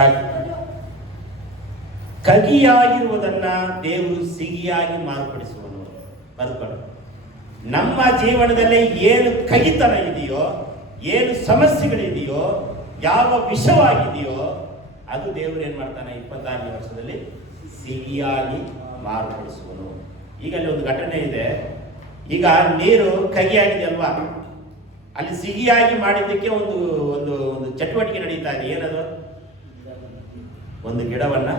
ಸಾಕು. ಕಹಿಯಾಗಿರುವುದನ್ನ ದೇವರು ಸಿಹಿಯಾಗಿ ಮಾರ್ಪಡಿಸುವನು. ಬರ್ಕೊಳ್ಳಿ, ನಮ್ಮ ಜೀವನದಲ್ಲಿ ಏನು ಕಹಿತನ ಇದೆಯೋ, ಏನು ಸಮಸ್ಯೆಗಳಿದೆಯೋ, ಯಾವ ವಿಷವಾಗಿದೆಯೋ ಅದು ದೇವರು ಏನ್ ಮಾಡ್ತಾನೆ 26ನೇ ವರ್ಷದಲ್ಲಿ ಸಿಹಿಯಾಗಿ ಮಾರ್ಪಡಿಸುವನು. ಈಗ ಅಲ್ಲಿ ಒಂದು ಘಟನೆ ಇದೆ. ಈಗ ನೀರು ಕಹಿಯಾಗಿದೆ ಅಲ್ವಾ, ಅಲ್ಲಿ ಸಿಹಿಯಾಗಿ ಮಾಡಿದ್ದಕ್ಕೆ ಒಂದು ಒಂದು ಒಂದು ಚಟುವಟಿಕೆ ನಡೀತಾ ಇದೆ. ಏನದು? ಒಂದು ಗಿಡವನ್ನ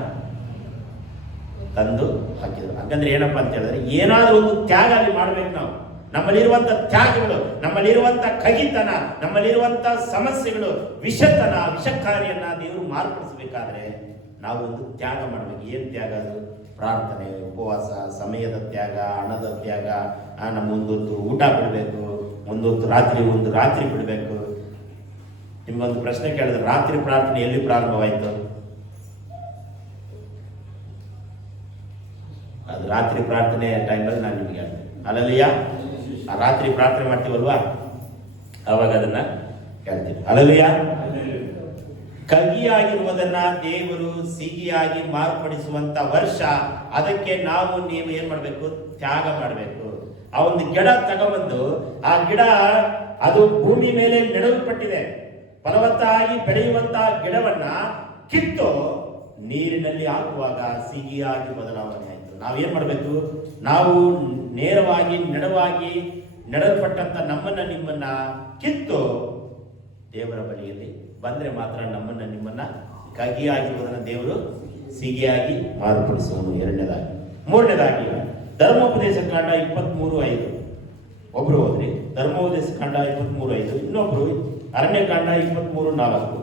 ತಂದು ಹಾಕಿದ್ರು. ಹಾಗಂದ್ರೆ ಏನಪ್ಪಾ ಅಂತ ಹೇಳಿದ್ರೆ, ಏನಾದ್ರೂ ಒಂದು ತ್ಯಾಗ ಅಲ್ಲಿ ಮಾಡ್ಬೇಕು ನಾವು. ನಮ್ಮಲ್ಲಿರುವಂತ ತ್ಯಾಗಗಳು, ನಮ್ಮಲ್ಲಿರುವಂತ ಕಹಿತನ, ನಮ್ಮಲ್ಲಿರುವಂತ ಸಮಸ್ಯೆಗಳು, ವಿಷತನ, ವಿಷಕಾರಿಯನ್ನ ದೇವರು ಮಾರ್ಪಡಿಸಬೇಕಾದ್ರೆ ನಾವು ಒಂದು ತ್ಯಾಗ ಮಾಡ್ಬೇಕು. ಏನ್ ತ್ಯಾಗ ಅದು? ಪ್ರಾರ್ಥನೆ, ಉಪವಾಸ, ಸಮಯದ ತ್ಯಾಗ, ಹಣದ ತ್ಯಾಗ, ನಮ್ಮ ಒಂದೊತ್ತು ಊಟ ಬಿಡಬೇಕು, ಒಂದೊತ್ತು ಒಂದು ರಾತ್ರಿ ಬಿಡಬೇಕು. ನಿಮ್ಗೊಂದು ಪ್ರಶ್ನೆ ಕೇಳಿದ್ರೆ, ರಾತ್ರಿ ಪ್ರಾರ್ಥನೆ ಎಲ್ಲಿ ಪ್ರಾರಂಭವಾಯಿತು? ಅದು ರಾತ್ರಿ ಪ್ರಾರ್ಥನೆ ಟೈಮಲ್ಲಿ ನಾನು ನಿಮಗೆ ಹೇಳ್ತೇನೆ. ಅಲ್ಲಲ್ಲಿಯ ಆ ರಾತ್ರಿ ಪ್ರಾರ್ಥನೆ ಮಾಡ್ತೀವಲ್ವಾ, ಅವಾಗ ಅದನ್ನ ಹೇಳ್ತೀವಿ. ಅಲ್ಲಲ್ಲಿಯ ಕಹಿಯಾಗಿರುವುದನ್ನ ದೇವರು ಸಿಹಿಯಾಗಿ ಮಾರ್ಪಡಿಸುವಂತ ವರ್ಷ. ಅದಕ್ಕೆ ನೀವು ಏನ್ ಮಾಡ್ಬೇಕು? ತ್ಯಾಗ ಮಾಡಬೇಕು. ಆ ಒಂದು ಗಿಡ ತಗೊಂಡ್ಬಂದು, ಆ ಗಿಡ ಅದು ಭೂಮಿ ಮೇಲೆ ನೆಡಲ್ಪಟ್ಟಿದೆ, ಫಲವತ್ತಾಗಿ ಬೆಳೆಯುವಂತ ಗಿಡವನ್ನ ಕಿತ್ತು ನೀರಿನಲ್ಲಿ ಹಾಕುವಾಗ ಸಿಹಿಯಾಗಿ ಬದಲಾವಣೆ ಆಯಿತು. ನಾವೇನ್ ಮಾಡಬೇಕು? ನಾವು ನೇರವಾಗಿ ನೆಡಲ್ಪಟ್ಟಂತ ನಮ್ಮನ್ನ ನಿಮ್ಮನ್ನ ಕಿತ್ತು ದೇವರ ಬಳಿಯಲ್ಲಿ ಬಂದ್ರೆ ಮಾತ್ರ ನಮ್ಮನ್ನ ನಿಮ್ಮನ್ನ ಕಹಿಯಾಗಿರುವುದನ್ನ ದೇವರು ಸಿಹಿಯಾಗಿ ಮಾರ್ಪಡಿಸುವನು. ಎರಡನೇದಾಗಿ. ಮೂರನೇದಾಗಿ ಧರ್ಮೋಪದೇಶ ಕಾಂಡ 23:5. ಒಬ್ರು ಹೋದ್ರಿ ಧರ್ಮೋಪದೇಶ ಕಾಂಡ 23:5, ಇನ್ನೊಬ್ರು ಅರಣ್ಯಕಾಂಡ 23:4.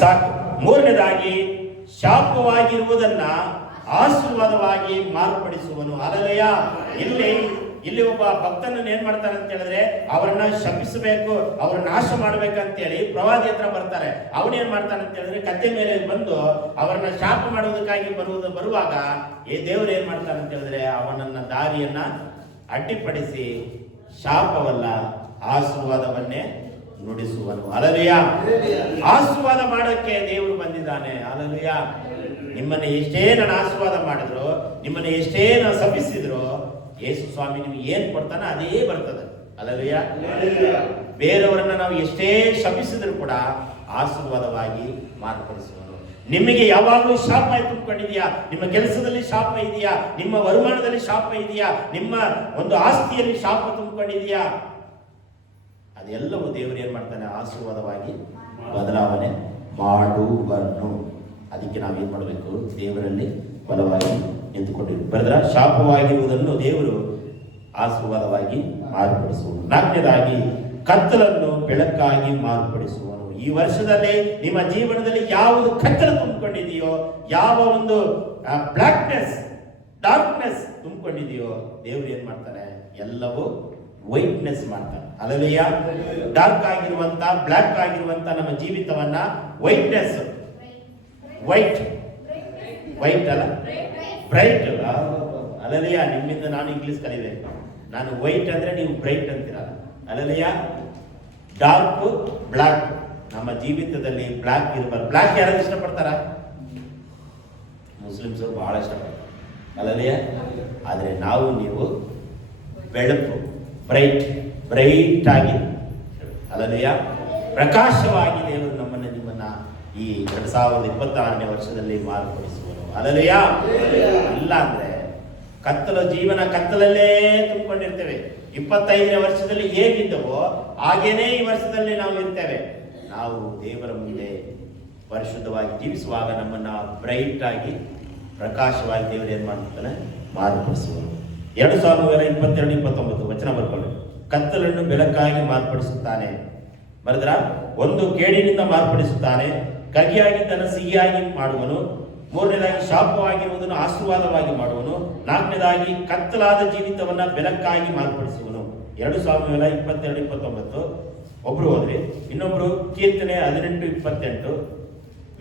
ಸಾಕು. ಮೂರನೇದಾಗಿ ಶಾಪವಾಗಿರುವುದನ್ನ ಆಶೀರ್ವಾದವಾಗಿ ಮಾರ್ಪಡಿಸುವನು. ಅಲಲಯ. ಇಲ್ಲಿ ಒಬ್ಬ ಭಕ್ತನನ್ನು ಏನ್ ಮಾಡ್ತಾನೆ ಅಂತ ಹೇಳಿದ್ರೆ, ಅವರನ್ನ ಶಪಿಸಬೇಕು, ಅವ್ರನ್ನ ನಾಶ ಮಾಡ್ಬೇಕಂತೇಳಿ ಪ್ರವಾದಿ ಹತ್ರ ಬರ್ತಾರೆ. ಅವನೇನ್ ಮಾಡ್ತಾನೆ ಅಂತ ಹೇಳಿದ್ರೆ, ಕತ್ತೆ ಮೇಲೆ ಬಂದು ಅವರನ್ನ ಶಾಪ ಮಾಡುವುದಕ್ಕಾಗಿ ಬರುವಾಗ ದೇವರು ಏನ್ ಮಾಡ್ತಾನೆ ಅಂತ ಹೇಳಿದ್ರೆ, ಅವನನ್ನ ದಾರಿಯನ್ನ ಅಡ್ಡಿಪಡಿಸಿ ಶಾಪವಲ್ಲ ಆಶೀರ್ವಾದವನ್ನೇ ನುಡಿಸುವನು. ಅಲಲುಯ. ಆಶೀರ್ವಾದ ಮಾಡೋಕ್ಕೆ ದೇವರು ಬಂದಿದ್ದಾನೆ. ಅಲಲುಯ. ನಿಮ್ಮನ್ನ ಎಷ್ಟೇ ನಾನು ಆಶೀರ್ವಾದ ಮಾಡಿದ್ರು, ನಿಮ್ಮನ್ನ ಎಷ್ಟೇ ನಾನು ಶಪಿಸಿದ್ರು, ಯೇಸು ಸ್ವಾಮಿ ನಿಮ್ಗೆ ಏನ್ ಕೊಡ್ತಾನೆ ಅದೇ ಬರ್ತದೆ. ಅಲಲುಯ. ಬೇರೆಯವರನ್ನ ನಾವು ಎಷ್ಟೇ ಶಪಿಸಿದ್ರು ಕೂಡ ಆಶೀರ್ವಾದವಾಗಿ ಮಾರ್ಪಡಿಸುವನು. ನಿಮಗೆ ಯಾವಾಗಲೂ ಶಾಪ ತುಂಬಿಕೊಂಡಿದೆಯಾ? ನಿಮ್ಮ ಕೆಲಸದಲ್ಲಿ ಶಾಪ ಇದೆಯಾ? ನಿಮ್ಮ ವರುಮಾನದಲ್ಲಿ ಶಾಪ ಇದೆಯಾ? ನಿಮ್ಮ ಒಂದು ಆಸ್ತಿಯಲ್ಲಿ ಶಾಪ ತುಂಬಿಕೊಂಡಿದೆಯಾ? ಅದೆಲ್ಲವೂ ದೇವರು ಏನ್ ಮಾಡ್ತಾನೆ? ಆಶೀರ್ವಾದವಾಗಿ ಬದಲಾವಣೆ ಮಾಡುವನು. ಅದಕ್ಕೆ ನಾವೇನ್ ಮಾಡಬೇಕು? ದೇವರಲ್ಲಿ ಬಲವಾಗಿ ನಿಂತುಕೊಂಡಿರ್ಬೇಕು. ಬರೆದ್ರ ಶಾಪವಾಗಿರುವುದನ್ನು ದೇವರು ಆಶೀರ್ವಾದವಾಗಿ ಮಾರ್ಪಡಿಸುವನು. ನಾಲ್ಕನೇದಾಗಿ ಕತ್ತಲನ್ನು ಬೆಳಕಾಗಿ ಮಾರ್ಪಡಿಸುವನು. ಈ ವರ್ಷದಲ್ಲಿ ನಿಮ್ಮ ಜೀವನದಲ್ಲಿ ಯಾವುದು ಕತ್ತಲ ತುಂಬಿಕೊಂಡಿದೆಯೋ, ಯಾವ ಒಂದು ಡಾರ್ಕ್ನೆಸ್ ತುಂಬಿಕೊಂಡಿದೆಯೋ, ದೇವರು ಏನ್ ಮಾಡ್ತಾನೆ? ಎಲ್ಲವೂ ವೈಟ್ನೆಸ್ ಮಾಡ್ತಾನೆ. ಅಲ್ಲಲಿಯ. ಡಾರ್ಕ್ ಆಗಿರುವಂತ, ಬ್ಲಾಕ್ ಆಗಿರುವಂತ ನಮ್ಮ ಜೀವಿತವನ್ನ ವೈಟ್ನೆಸ್, ವೈಟ್ ಅಲ್ಲ, ಬ್ರೈಟ್. ಅಲ್ಲಲಿಯ. ನಿಮ್ಮಿಂದ ನಾನು ಇಂಗ್ಲಿಷ್ ಕಲಿಬೇಕು. ನಾನು ವೈಟ್ ಅಂದ್ರೆ ನೀವು ಬ್ರೈಟ್ ಅಂತೀರ. ಅಲ್ಲಲಿಯ. Dark, black. ನಮ್ಮ ಜೀವಿತದಲ್ಲಿ ಬ್ಲಾಕ್ ಇರಬಾರ್ದು. ಬ್ಲಾಕ್ ಯಾರು ಇಷ್ಟಪಡ್ತಾರ? ಮುಸ್ಲಿಮ್ಸ್ ಅವರು ಬಹಳ ಇಷ್ಟಪಡ್ತಾರೆ. ಅಲ್ಲಲಿಯ. ಆದ್ರೆ ನೀವು ಬೆಳಕು, ಬ್ರೈಟ್ ಆಗಿ, ಅಲ್ಲಲಿಯ, ಪ್ರಕಾಶವಾಗಿ ದೇವರು ನಿಮ್ಮನ್ನ ಈ 2026ನೇ ವರ್ಷದಲ್ಲಿ ಮಾರ್ಪಡಿಸುವರು. ಅಲ್ಲಲಿಯ. ಇಲ್ಲ ಅಂದ್ರೆ ಜೀವನ ಕತ್ತಲಲ್ಲೇ ತುಂಬಿಕೊಂಡಿರ್ತೇವೆ. 25ನೇ ವರ್ಷದಲ್ಲಿ ಹೇಗಿದ್ದವೋ ಹಾಗೇನೇ ಈ ವರ್ಷದಲ್ಲಿ ನಾವು ಇರ್ತೇವೆ. ನಾವು ದೇವರ ಮುಂದೆ ಪರಿಶುದ್ಧವಾಗಿ ಜೀವಿಸುವಾಗ ನಮ್ಮನ್ನ ಬ್ರೈಟ್ ಆಗಿ, ಪ್ರಕಾಶವಾಗಿ ದೇವರು ಏನ್ ಮಾಡ್ತಾನೆ? ಮಾರ್ಪಡಿಸುವರು. 2 ಸಾಮುವೇಲ 22:29 ವಚನ ಬರ್ಕೊಳ್ಳಿ. ಕತ್ತಲನ್ನು ಬೆಳಕಾಗಿ ಮಾರ್ಪಡಿಸುತ್ತಾನೆ. ಬರೆದ್ರ? ಒಂದು ಕೇಡಿನಿಂದ ಮಾರ್ಪಡಿಸುತ್ತಾನೆ, ಕಹಿಯಾಗಿದ್ದನ್ನು ಸಿಹಿಯಾಗಿ ಮಾಡುವನು. ಮೂರನೇದಾಗಿ ಶಾಪವಾಗಿರುವುದನ್ನು ಆಶೀರ್ವಾದವಾಗಿ ಮಾಡುವನು. ನಾಲ್ಕನೇದಾಗಿ ಕತ್ತಲಾದ ಜೀವಿತವನ್ನ ಬೆಳಕಾಗಿ ಮಾರ್ಪಡಿಸುವನು. 2 ಸಾಮುವೇಲ 22:29. ಒಬ್ರು ಹೋದ್ರಿ, ಇನ್ನೊಬ್ರು ಕೀರ್ತನೆ 18:28,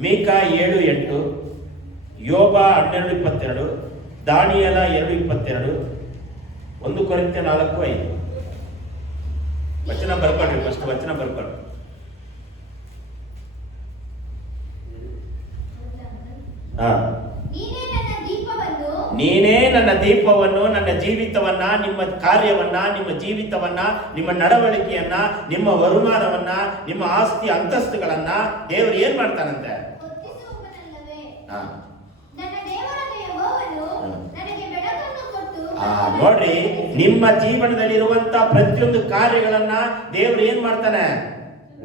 ಮೀಕಾ 7:8, ಯೋಬ 12:22, ದಾನಿಯೇಲ 2:22, 1 ಕೊರಿಂಥ್ಯ 4:5. ವಚನ ಬರ್ಕೊಳ್ರಿ, ಫಸ್ಟ್ ವಚನ ಬರ್ಕೊಳ್ರಿ. ನೀನೇ ನನ್ನ ದೀಪವನ್ನು, ನನ್ನ ಜೀವಿತವನ್ನ, ನಿಮ್ಮ ಕಾರ್ಯವನ್ನ, ನಿಮ್ಮ ಜೀವಿತವನ್ನ, ನಿಮ್ಮ ನಡವಳಿಕೆಯನ್ನ, ನಿಮ್ಮ ವರುಮಾನವನ್ನ, ನಿಮ್ಮ ಆಸ್ತಿ ಅಂತಸ್ತುಗಳನ್ನ ದೇವರು ಏನ್ ಮಾಡ್ತಾನಂತೆ? ನೋಡ್ರಿ, ನಿಮ್ಮ ಜೀವನದಲ್ಲಿರುವಂತ ಪ್ರತಿಯೊಂದು ಕಾರ್ಯಗಳನ್ನ ದೇವರು ಏನ್ ಮಾಡ್ತಾನೆ?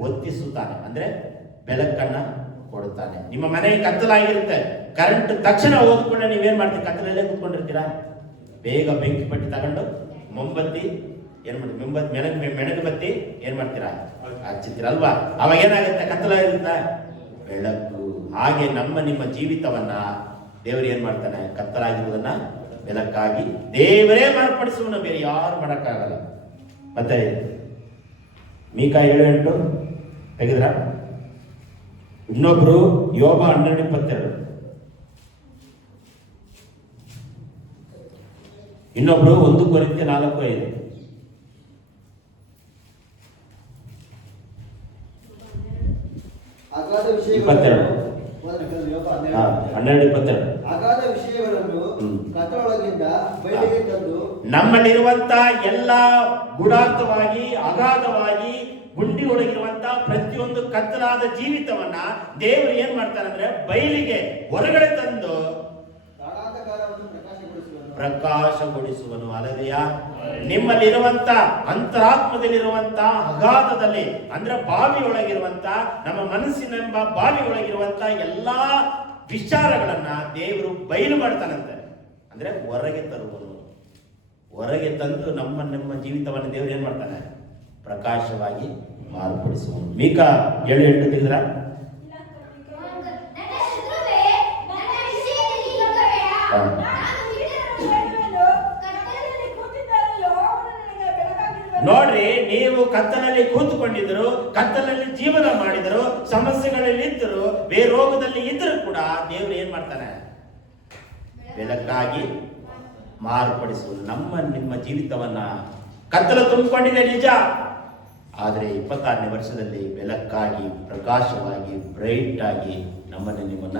ಒತ್ತಿಸುತ್ತಾನೆ, ಅಂದ್ರೆ ಬೆಳಕನ್ನ ಕೊಡುತ್ತಾನೆ. ನಿಮ್ಮ ಮನೆಗೆ ಕತ್ತಲಾಗಿರುತ್ತೆ, ಕರೆಂಟ್ ತಕ್ಷಣ ಹೋದ್ಕೊಂಡೆ ನೀವೇನ್ ಮಾಡ್ತೀರಿ? ಕತ್ತಲಲ್ಲೇ ಕೂತ್ಕೊಂಡಿರ್ತೀರಾ? ಬೇಗ ಬೆಂಕಿ ಪಟ್ಟಿ ತಗೊಂಡು ಮೊಂಬತ್ತಿ ಏನ್ ಮಾಡ್ತೀವಿ? ಮೆಣಗಬತ್ತಿ ಏನ್ ಮಾಡ್ತೀರಾ? ಹಚ್ಚಿತೀರಲ್ವಾ? ಅವಾಗ ಏನಾಗುತ್ತೆ? ಕತ್ತಲಾಗಿರುತ್ತೆ, ಬೆಳಕು. ಹಾಗೆ ನಿಮ್ಮ ಜೀವಿತವನ್ನ ದೇವರು ಏನ್ ಮಾಡ್ತಾನೆ? ಕತ್ತಲಾಗಿರುವುದನ್ನ ಬೆಳಕಾಗಿ ದೇವರೇ ಮಾರ್ಪಡಿಸುವನು, ಬೇರೆ ಯಾರು ಮಾಡಕ್ಕಾಗಲ್ಲ. ಮತ್ತೆ ಮೀಕಾ 7:8 ತೆಗೆದ್ರ? ಇನ್ನೊಬ್ರು ಯೋಬ 12:22, ಇನ್ನೊಬ್ರು 1 ಕೊರಿಂಥ್ಯ 4:5. ನಮ್ಮಲ್ಲಿರುವಂತ ಎಲ್ಲ ಗೂಢಾರ್ಥವಾಗಿ ಅಗಾಧವಾಗಿ ಗುಂಡಿ ಒಳಗಿರುವಂತ ಪ್ರತಿಯೊಂದು ಕತ್ತಲಾದ ಜೀವಿತವನ್ನ ದೇವರು ಏನ್ ಮಾಡ್ತಾರಂದ್ರೆ ಬಯಲಿಗೆ ಹೊರಗಡೆ ತಂದು ಪ್ರಕಾಶಗೊಳಿಸುವನು. ಅಲ್ಲದೆಯ ನಿಮ್ಮಲ್ಲಿರುವಂತ ಅಂತರಾತ್ಮದಲ್ಲಿರುವಂತ ಅಗಾಧದಲ್ಲಿ, ಅಂದ್ರೆ ಬಾವಿಯೊಳಗಿರುವಂತ, ನಮ್ಮ ಮನಸ್ಸಿನೆಂಬ ಬಾವಿಯೊಳಗಿರುವಂತ ಎಲ್ಲಾ ವಿಚಾರಗಳನ್ನ ದೇವರು ಬಯಲು ಮಾಡ್ತಾನಂತೆ. ಅಂದ್ರೆ ಹೊರಗೆ ತರುವನು, ಹೊರಗೆ ತಂದು ನಮ್ಮ ಜೀವಿತವನ್ನು ದೇವರು ಏನ್ ಮಾಡ್ತಾನೆ? ಪ್ರಕಾಶವಾಗಿ ಮಾರ್ಪಡಿಸುವನು. ಮೀಕಾ 7:8 ತೆಗೆದ್ರ? ನೋಡ್ರಿ, ನೀವು ಕತ್ತಲಲ್ಲಿ ಕೂತುಕೊಂಡಿದ್ರು, ಕತ್ತಲಲ್ಲಿ ಜೀವನ ಮಾಡಿದರು, ಸಮಸ್ಯೆಗಳಲ್ಲಿ ಇದ್ದರು, ಬೇರೋಗದಲ್ಲಿ ಇದ್ದರೂ ಕೂಡ ದೇವರು ಏನ್ ಮಾಡ್ತಾನೆ? ಬೆಳಕಾಗಿ ಮಾರ್ಪಡಿಸುವುದು. ನಿಮ್ಮ ಜೀವಿತವನ್ನ ಕತ್ತಲು ತುಂಬಿಕೊಂಡಿದೆ ನಿಜ, ಆದರೆ 26ನೇ ವರ್ಷದಲ್ಲಿ ಬೆಳಕಾಗಿ, ಪ್ರಕಾಶವಾಗಿ, ಬ್ರೈಟ್ ಆಗಿ ನಿಮ್ಮನ್ನ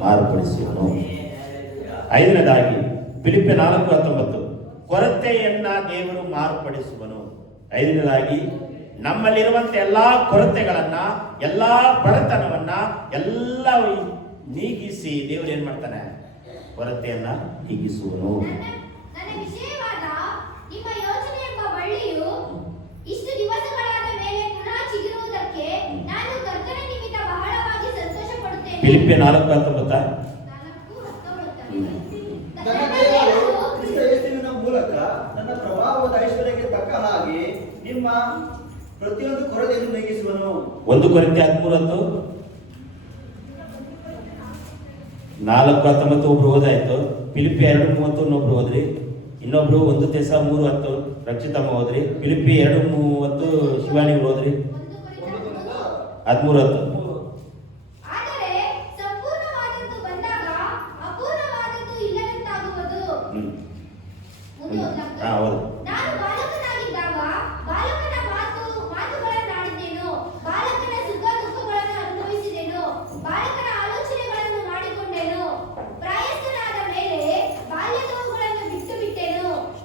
ಮಾರ್ಪಡಿಸುವನು. 5ನೇದಾಗಿ ಫಿಲಿಪ್ಪಿ 4:19, ಕೊರತೆಯನ್ನ ದೇವರು ಮಾರ್ಪಡಿಸುವನು. 5ನೇದಾಗಿ ನಮ್ಮಲ್ಲಿರುವಂತ ಎಲ್ಲಾ ಕೊರತೆಗಳನ್ನ, ಎಲ್ಲಾ ಬಡತನವನ್ನ ಎಲ್ಲ ನೀಗಿಸಿ ದೇವರು ಏನ್ ಮಾಡ್ತಾನೆ? ಕೊರತೆಯನ್ನ ನೀಗಿಸುವನು. ಫಿಲಿಪ್ಪಿ 4:19, ಮೂಲಕ ನನ್ನ ಪ್ರಭಾವದ ಐಶ್ವರ್ಯಕ್ಕೆ ತಕ್ಕ ಹಾಗೆ ನಿಮ್ಮ ಪ್ರತಿಯೊಂದು ಕೊರತೆಯನ್ನು ನೀಗಿಸುವನು. 1 ಕೊರಿಂಥ್ಯ 13:10, 4:19 ಒಬ್ರು ಓದಾಯ್ತು. ಫಿಲಿಪ್ಪಿ 2:30 ಇನ್ನೊಬ್ರು ಓದ್ರಿ. ಇನ್ನೊಬ್ರು 1 ತೆಸ 3:10 ರಕ್ಷಿತಮ್ಮ ಓದ್ರಿ. ಫಿಲಿಪ್ಪಿ 2:30 ಶಿವಾನಿ ಓದ್ರಿ. 13:10.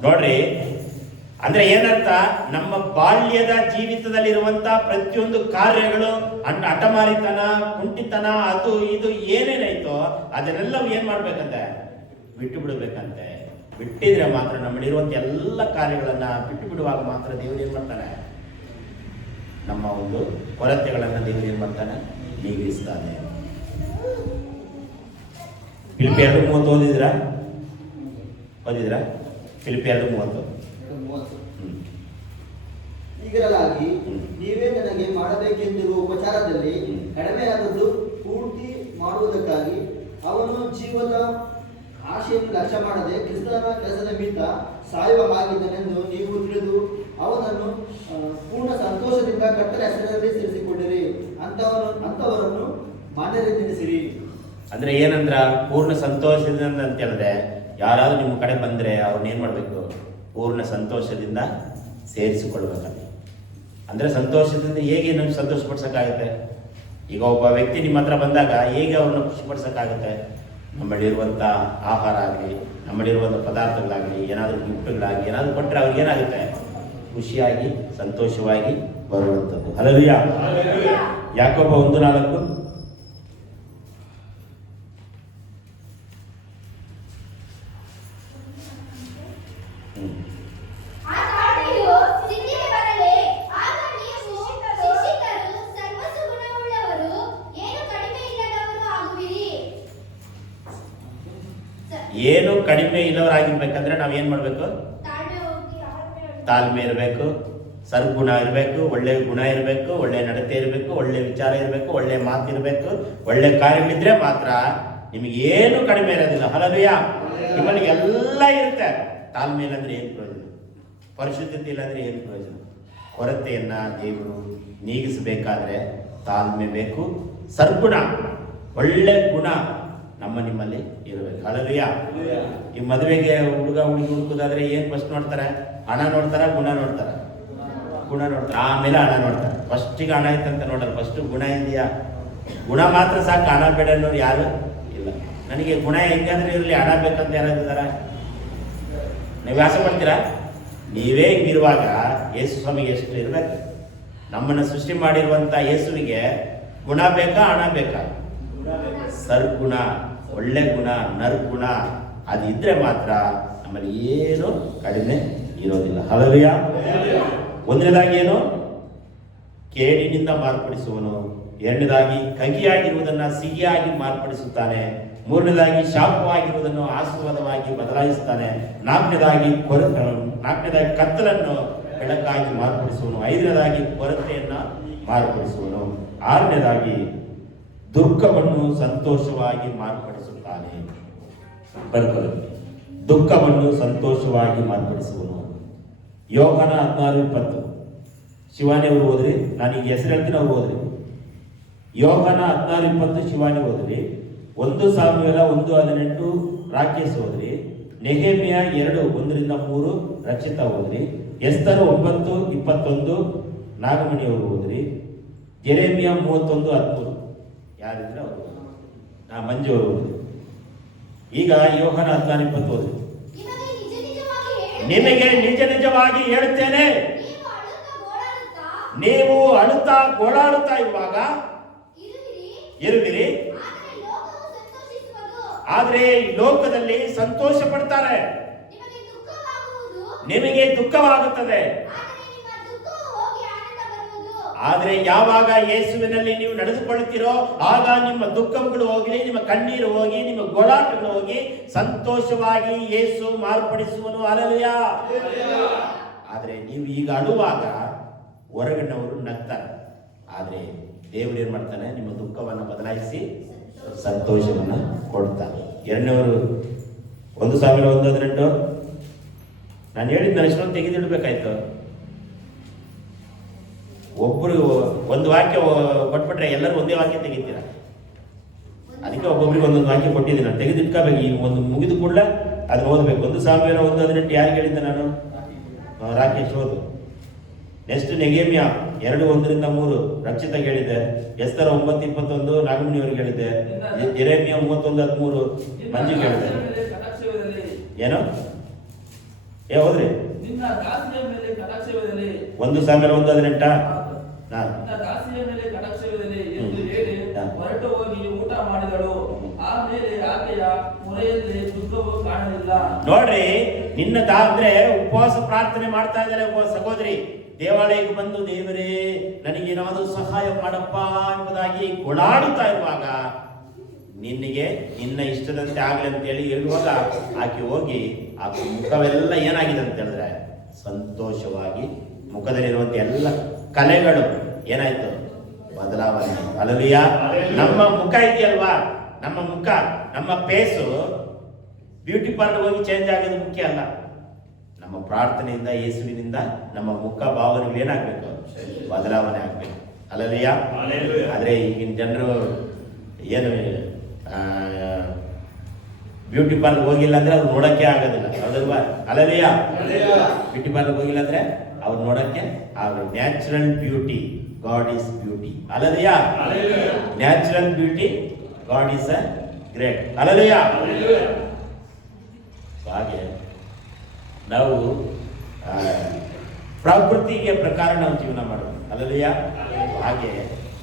ನೋಡ್ರಿ, ಅಂದ್ರೆ ಏನರ್ಥ? ನಮ್ಮ ಬಾಲ್ಯದ ಜೀವಿತದಲ್ಲಿರುವಂತ ಪ್ರತಿಯೊಂದು ಕಾರ್ಯಗಳು, ಹಠಮಾರಿತನ, ಕುಂಟಿತನ, ಅದು ಇದು ಏನೇನಾಯ್ತೋ ಅದನ್ನೆಲ್ಲವೂ ಏನ್ ಮಾಡ್ಬೇಕಂತೆ? ಬಿಟ್ಟು ಬಿಡಬೇಕಂತೆ. ಬಿಟ್ಟಿದ್ರೆ ಮಾತ್ರ ನಮ್ಮಲ್ಲಿರುವಂತ ಎಲ್ಲ ಕಾರ್ಯಗಳನ್ನ ಬಿಟ್ಟು ಬಿಡುವಾಗ ಮಾತ್ರ ದೇವರು ಏನ್ ಮಾಡ್ತಾನೆ? ನಮ್ಮ ಒಂದು ಕೊರತೆಗಳನ್ನ ದೇವರು ಏನ್ ಮಾಡ್ತಾನೆ? ನೀಗಿಸ್ತಾನೆ. ಫಿಲಿಪ್ಪಿ 2:30 ಓದಿದ್ರಾ? ಫಿಲಿಪ್ಪಿ 2:30. ಹೀಗಿರಲಾಗಿ ನೀವೇ ನನಗೆ ಮಾಡಬೇಕೆಂದಿರುವ ಉಪಚಾರದಲ್ಲಿ ಕಡಿಮೆಯಾದದ್ದು ಪೂರ್ತಿ ಮಾಡುವುದಕ್ಕಾಗಿ ಅವನು ಜೀವದ ಆಶೆಯನ್ನು ಲಕ್ಷ್ಯ ಮಾಡದೆ ಕ್ರಿಸ್ತನ ಕೆಲಸದ ನಿಮಿತ್ತ ಸಾಯುವ ಹಾಗಿದ್ದನೆಂದು ನೀವು ತಿಳಿದು ಅವನನ್ನು ಪೂರ್ಣ ಸಂತೋಷದಿಂದ ಕರ್ತನ ಹೆಸರಿನಲ್ಲಿ ಸೇರಿಸಿಕೊಂಡಿರಿ. ಅಂತವರನ್ನು ಮಾನ್ಯರೆಂದೆನಿಸಿರಿ. ಅಂದ್ರೆ ಏನಂದ್ರ ಪೂರ್ಣ ಸಂತೋಷದಿಂದ ಅಂತ ಹೇಳಿದ್ರೆ ಯಾರಾದ್ರೂ ನಿಮ್ಮ ಕಡೆ ಬಂದ್ರೆ ಅವ್ರನ್ನ ಏನ್ ಮಾಡ್ಬೇಕು? ಪೂರ್ಣ ಸಂತೋಷದಿಂದ ಸೇರಿಸಿಕೊಳ್ಬೇಕಂತ. ಅಂದ್ರೆ ಸಂತೋಷದಿಂದ ಹೇಗೆ ನಮ್ಗೆ ಸಂತೋಷ ಪಡಿಸಕ್ಕಾಗುತ್ತೆ? ಈಗ ಒಬ್ಬ ವ್ಯಕ್ತಿ ನಿಮ್ಮ ಹತ್ರ ಬಂದಾಗ ಹೇಗೆ ಅವ್ರನ್ನ ಖುಷಿ ಪಡಿಸಕ್ಕಾಗುತ್ತೆ? ನಮ್ಮಲ್ಲಿರುವಂಥ ಆಹಾರ ಆಗಲಿ, ನಮ್ಮಲ್ಲಿರುವಂಥ ಪದಾರ್ಥಗಳಾಗಲಿ, ಏನಾದರೂ ಗಿಫ್ಟ್ಗಳಾಗಿ ಏನಾದರೂ ಕೊಟ್ಟರೆ ಅವ್ರಿಗೆ ಏನಾಗುತ್ತೆ? ಖುಷಿಯಾಗಿ ಸಂತೋಷವಾಗಿ ಬರುವಂಥದ್ದು. ಹಲ್ಲೆಲೂಯಾ. ಯಾಕೋಬ 1:4 ಏನು ಕಡಿಮೆ ಇಲ್ಲವರಾಗಿರ್ಬೇಕಂದ್ರೆ ನಾವ್ ಏನ್ ಮಾಡ್ಬೇಕು? ತಾಳ್ಮೆ ಇರಬೇಕು, ಸದ್ಗುಣ ಇರಬೇಕು, ಒಳ್ಳೆ ಗುಣ ಇರಬೇಕು, ಒಳ್ಳೆ ನಡತೆ ಇರಬೇಕು, ಒಳ್ಳೆ ವಿಚಾರ ಇರಬೇಕು, ಒಳ್ಳೆ ಮಾತು ಇರಬೇಕು, ಒಳ್ಳೆ ಕಾರ್ಯಗಳಿದ್ರೆ ಮಾತ್ರ ನಿಮಗೆ ಏನು ಕಡಿಮೆ ಇರೋದಿಲ್ಲ. ಹಲ್ಲೆಲೂಯಾ. ನಿಮ್ಮಲ್ಲಿ ಎಲ್ಲ ಇರುತ್ತೆ. ತಾಳ್ಮೆ ಇಲ್ಲಂದ್ರೆ ಏನು ಪ್ರಯೋಜನ? ಪರಿಶುದ್ಧತೆ ಇಲ್ಲಂದ್ರೆ ಏನು ಪ್ರಯೋಜನ? ಕೊರತೆಯನ್ನ ದೇವರು ನೀಗಿಸಬೇಕಾದ್ರೆ ತಾಳ್ಮೆ ಬೇಕು, ಸದ್ಗುಣ, ಒಳ್ಳೆ ಗುಣ ನಿಮ್ಮಲ್ಲಿ ಇರಬೇಕು. ಹಲ್ಲೆಲೂಯಾ. ಈ ಮದುವೆಗೆ ಹುಡುಗ ಹುಡುಗಿ ಹುಡುಕುದಾದ್ರೆ ಏನ್ ಫಸ್ಟ್ ನೋಡ್ತಾರೆ? ಹಣ ನೋಡ್ತಾರ, ಗುಣ ನೋಡ್ತಾರ? ಗುಣ ನೋಡ್ತಾರೆ, ಆಮೇಲೆ ಹಣ ನೋಡ್ತಾರೆ. ಫಸ್ಟಿಗೆ ಹಣ ಐತಂತ ನೋಡಲ್ಲ, ಫಸ್ಟ್ ಗುಣ ಇದೆಯಾ? ಗುಣ ಮಾತ್ರ ಸಾಕು, ಹಣ ಬೇಡ ಅನ್ನೋರು ಯಾರು ಇಲ್ಲ. ನನಗೆ ಗುಣ ಹೆಂಗಾದ್ರೆ ಇರಲಿ, ಹಣ ಬೇಕಂತ ಯಾರಾಗಿದ್ದಾರ? ನೀವು ಆಸೆ ಪಡ್ತೀರಾ? ನೀವೇ ಹಿಂಗಿರುವಾಗ ಯೇಸು ಸ್ವಾಮಿಗೆ ಎಷ್ಟು ಇರ್ಬೇಕು? ನಮ್ಮನ್ನು ಸೃಷ್ಟಿ ಮಾಡಿರುವಂತ ಯೇಸುವಿಗೆ ಗುಣ ಬೇಕಾ, ಹಣ ಬೇಕಾ? ಸದ್ಗುಣ, ಒಳ್ಳೆ ಗುಣ, ನರ್ಗುಣ ಅದಿದ್ರೆ ಮಾತ್ರ ನಮ್ಮಲ್ಲಿ ಏನು ಕಡಿಮೆ ಇರೋದಿಲ್ಲ. ಹಲ್ಲೆಲೂಯಾ. ಒಂದನೇದಾಗಿ ಏನು? ಕೇಡಿನಿಂದ ಮಾರ್ಪಡಿಸುವನು. ಎರಡನೇದಾಗಿ ಕಹಿಯಾಗಿರುವುದನ್ನ ಸಿಹಿಯಾಗಿ ಮಾರ್ಪಡಿಸುತ್ತಾನೆ. ಮೂರನೇದಾಗಿ ಶಾಪವಾಗಿರುವುದನ್ನು ಆಶೀರ್ವಾದವಾಗಿ ಬದಲಾಯಿಸುತ್ತಾನೆ. ನಾಲ್ಕನೇದಾಗಿ ಕತ್ತಲನ್ನು ಬೆಳಕಾಗಿ ಮಾರ್ಪಡಿಸುವನು. ಐದನೇದಾಗಿ ಕೊರತೆಯನ್ನ ಮಾರ್ಪಡಿಸುವನು. ಆರನೇದಾಗಿ ದುಃಖವನ್ನು ಸಂತೋಷವಾಗಿ ಮಾರ್ಪಡಿಸುತ್ತಾನೆ. ಬರ್ಕೊಳ್ಳಿ. ದುಃಖವನ್ನು ಸಂತೋಷವಾಗಿ ಮಾರ್ಪಡಿಸುವನು. ಯೋಹಾನ 16:20. ಶಿವಾನಿ ಅವರು ಓದ್ರಿ, ನಾನು ಈಗ ಹೆಸರು ಹೇಳ್ತೀನಿ, ಅವ್ರು ಓದ್ರಿ. ಯೋಹಾನ 16:20 ಶಿವಾನಿ ಓದ್ರಿ. 1 ಸಾಮುವೇಲ 1:18 ರಾಕೇಶ್ ಓದ್ರಿ. ನೆಹೆಮಿಯ 2:1-3 ರಕ್ಷಿತ ಓದ್ರಿ. ಎಸ್ತರ್ 9:21 ನಾಗಮಣಿ ಅವರು ಓದ್ರಿ. ಜೆರೆಮಿಯ 31:13 ಯಾರಿದ್ರೆ ಅವರು ಮಂಜು ಅವರು ಓದ್ರಿ. ಈಗ ಯೋಹಾನ 16:20 ಓದ್ರಿ. ನಿಮಗೆ ನಿಜ ನಿಜವಾಗಿ ಹೇಳುತ್ತೇನೆ, ನೀವು ಅಳುತ್ತಾ ಗೋಳಾಡುತ್ತಾ ಇರುವಾಗ ಇರುವಿರಿ, ಆದ್ರೆ ಲೋಕದಲ್ಲಿ ಸಂತೋಷ ಪಡ್ತಾರೆ. ನಿಮಗೆ ದುಃಖವಾಗುತ್ತದೆ. ಆದ್ರೆ ಯಾವಾಗ ಯೇಸುವಿನಲ್ಲಿ ನೀವು ನಡೆದುಕೊಳ್ಳುತ್ತೀರೋ ಆಗ ನಿಮ್ಮ ದುಃಖಗಳು ಹೋಗಿ, ನಿಮ್ಮ ಕಣ್ಣೀರು ಹೋಗಿ, ನಿಮ್ಮ ಗೋಳಾಟಗಳು ಹೋಗಿ ಸಂತೋಷವಾಗಿ ಯೇಸು ಮಾರ್ಪಡಿಸುವನು. ಹಲ್ಲೆಲೂಯಾ. ಆದ್ರೆ ನೀವು ಈಗ ಅಳುವಾಗ ಹೊರಗಣ್ಣವರು ನಗ್ತಾರೆ, ಆದ್ರೆ ದೇವರು ಏನ್ ಮಾಡ್ತಾನೆ? ನಿಮ್ಮ ದುಃಖವನ್ನು ಬದಲಾಯಿಸಿ ಸಂತೋಷವನ್ನ ಕೊಡ್ತಾನೆ. ಎರಡನೇವರು 1,001:18 ನಾನು ಹೇಳಿದ್ನ ಎಷ್ಟೊಂದು ತೆಗೆದಿಡ್ಬೇಕಾಯ್ತು. ಒಬ್ಬರು ಒಂದು ವಾಕ್ಯ ಕೊಟ್ಬಿಟ್ರೆ ಎಲ್ಲರೂ ಒಂದೇ ವಾಕ್ಯ ತೆಗಿತೀರ. ಅದಕ್ಕೆ ಒಬ್ಬೊಬ್ರಿಗೆ ಒಂದೊಂದು ವಾಕ್ಯ ಕೊಟ್ಟಿದ್ದೀನಿ, ನಾನು ತೆಗೆದಿಟ್ಕೋಬೇಕು. ಈ ಒಂದು ಮುಗಿದು ಕೂಡಲೇ ಅದು ಓದಬೇಕು. 1,001:18 ಯಾರಿಗೆ ಹೇಳಿದ್ದೆ ನಾನು? ರಾಕೇಶ್ ಓದು. ನೆಕ್ಸ್ಟ್ ನೆಗೆಮಿಯ 2:1-3 ರಕ್ಷಿತ ಹೇಳಿದ್ದೆ. ಎಸ್ತರ್ 9:21 ನಾಗಮಣಿ ಅವರಿಗೆ ಹೇಳಿದ್ದೆ. ಜೆರೆಮಿಯ 31:13 ಮಂಜಿಗೆ ಹೇಳಿದೆ. ಏನು ಹೋದ್ರಿ? 1,001:18 ನೋಡ್ರಿ, ನಿನ್ನದಾದ್ರೆ ಉಪವಾಸ ಪ್ರಾರ್ಥನೆ ಮಾಡ್ತಾ ಇದ್ದಾರೆ ಒಬ್ಬ ಸಹೋದರಿ. ದೇವಾಲಯಕ್ಕೆ ಬಂದು ದೇವರೇ ನನಗೇನಾದರೂ ಸಹಾಯ ಮಾಡಪ್ಪ ಎಂಬುದಾಗಿ ಗೋಳಾಡುತ್ತಾ ಇರುವಾಗ ನಿನ್ನಿಗೆ ನಿನ್ನ ಇಷ್ಟದಂತೆ ಆಗ್ಲಿ ಅಂತ ಹೇಳಿ ಹೇಳುವಾಗ ಆಕೆ ಹೋಗಿ ಆ ಮುಖವೆಲ್ಲ ಏನಾಗಿದೆ ಅಂತ ಹೇಳಿದ್ರೆ ಸಂತೋಷವಾಗಿ ಮುಖದಲ್ಲಿರುವಂತ ಎಲ್ಲ ಕಲೆಗಳು ಏನಾಯ್ತು? ಬದಲಾವಣೆ. ಹಲ್ಲೆಲೂಯಾ. ನಮ್ಮ ಮುಖ ಇದೆಯಲ್ವಾ, ನಮ್ಮ ಮುಖ, ನಮ್ಮ ಫೇಸು ಬ್ಯೂಟಿ ಪಾರ್ಲರ್ ಹೋಗಿ ಚೇಂಜ್ ಆಗೋದು ಮುಖ್ಯ ಅಲ್ಲ. ನಮ್ಮ ಪ್ರಾರ್ಥನೆಯಿಂದ, ಯೇಸುವಿನಿಂದ ನಮ್ಮ ಮುಖ ಭಾವನೆಗಳು ಏನಾಗಬೇಕು? ಬದಲಾವಣೆ ಆಗ್ಬೇಕು. ಹಲ್ಲೆಲೂಯಾ. ಆದ್ರೆ ಈಗಿನ ಜನರು ಏನು ಬ್ಯೂಟಿ ಪಾರ್ಲರ್ ಹೋಗಿಲ್ಲ ಅಂದ್ರೆ ಅವ್ರು ನೋಡಕ್ಕೆ ಆಗೋದಿಲ್ಲ, ಹೌದಲ್ವಾ? ಅಲ್ಲದೆಯಾ? ಬ್ಯೂಟಿ ಪಾರ್ಲರ್ ಹೋಗಿಲ್ಲ ಅಂದ್ರೆ ಅವ್ರು ನೋಡಕ್ಕೆ ಆಗ natural beauty God is beauty, ಅಲ್ಲದೆಯಾ? Natural beauty God is a great, ಅಲ್ಲದೆಯಾ? ಹಾಗೆ ನಾವು ಪ್ರಕೃತಿಗೆ ಪ್ರಕಾರ ನಾವು ಜೀವನ ಮಾಡೋದು, ಅಲ್ಲದೆಯಾ? ಹಾಗೆ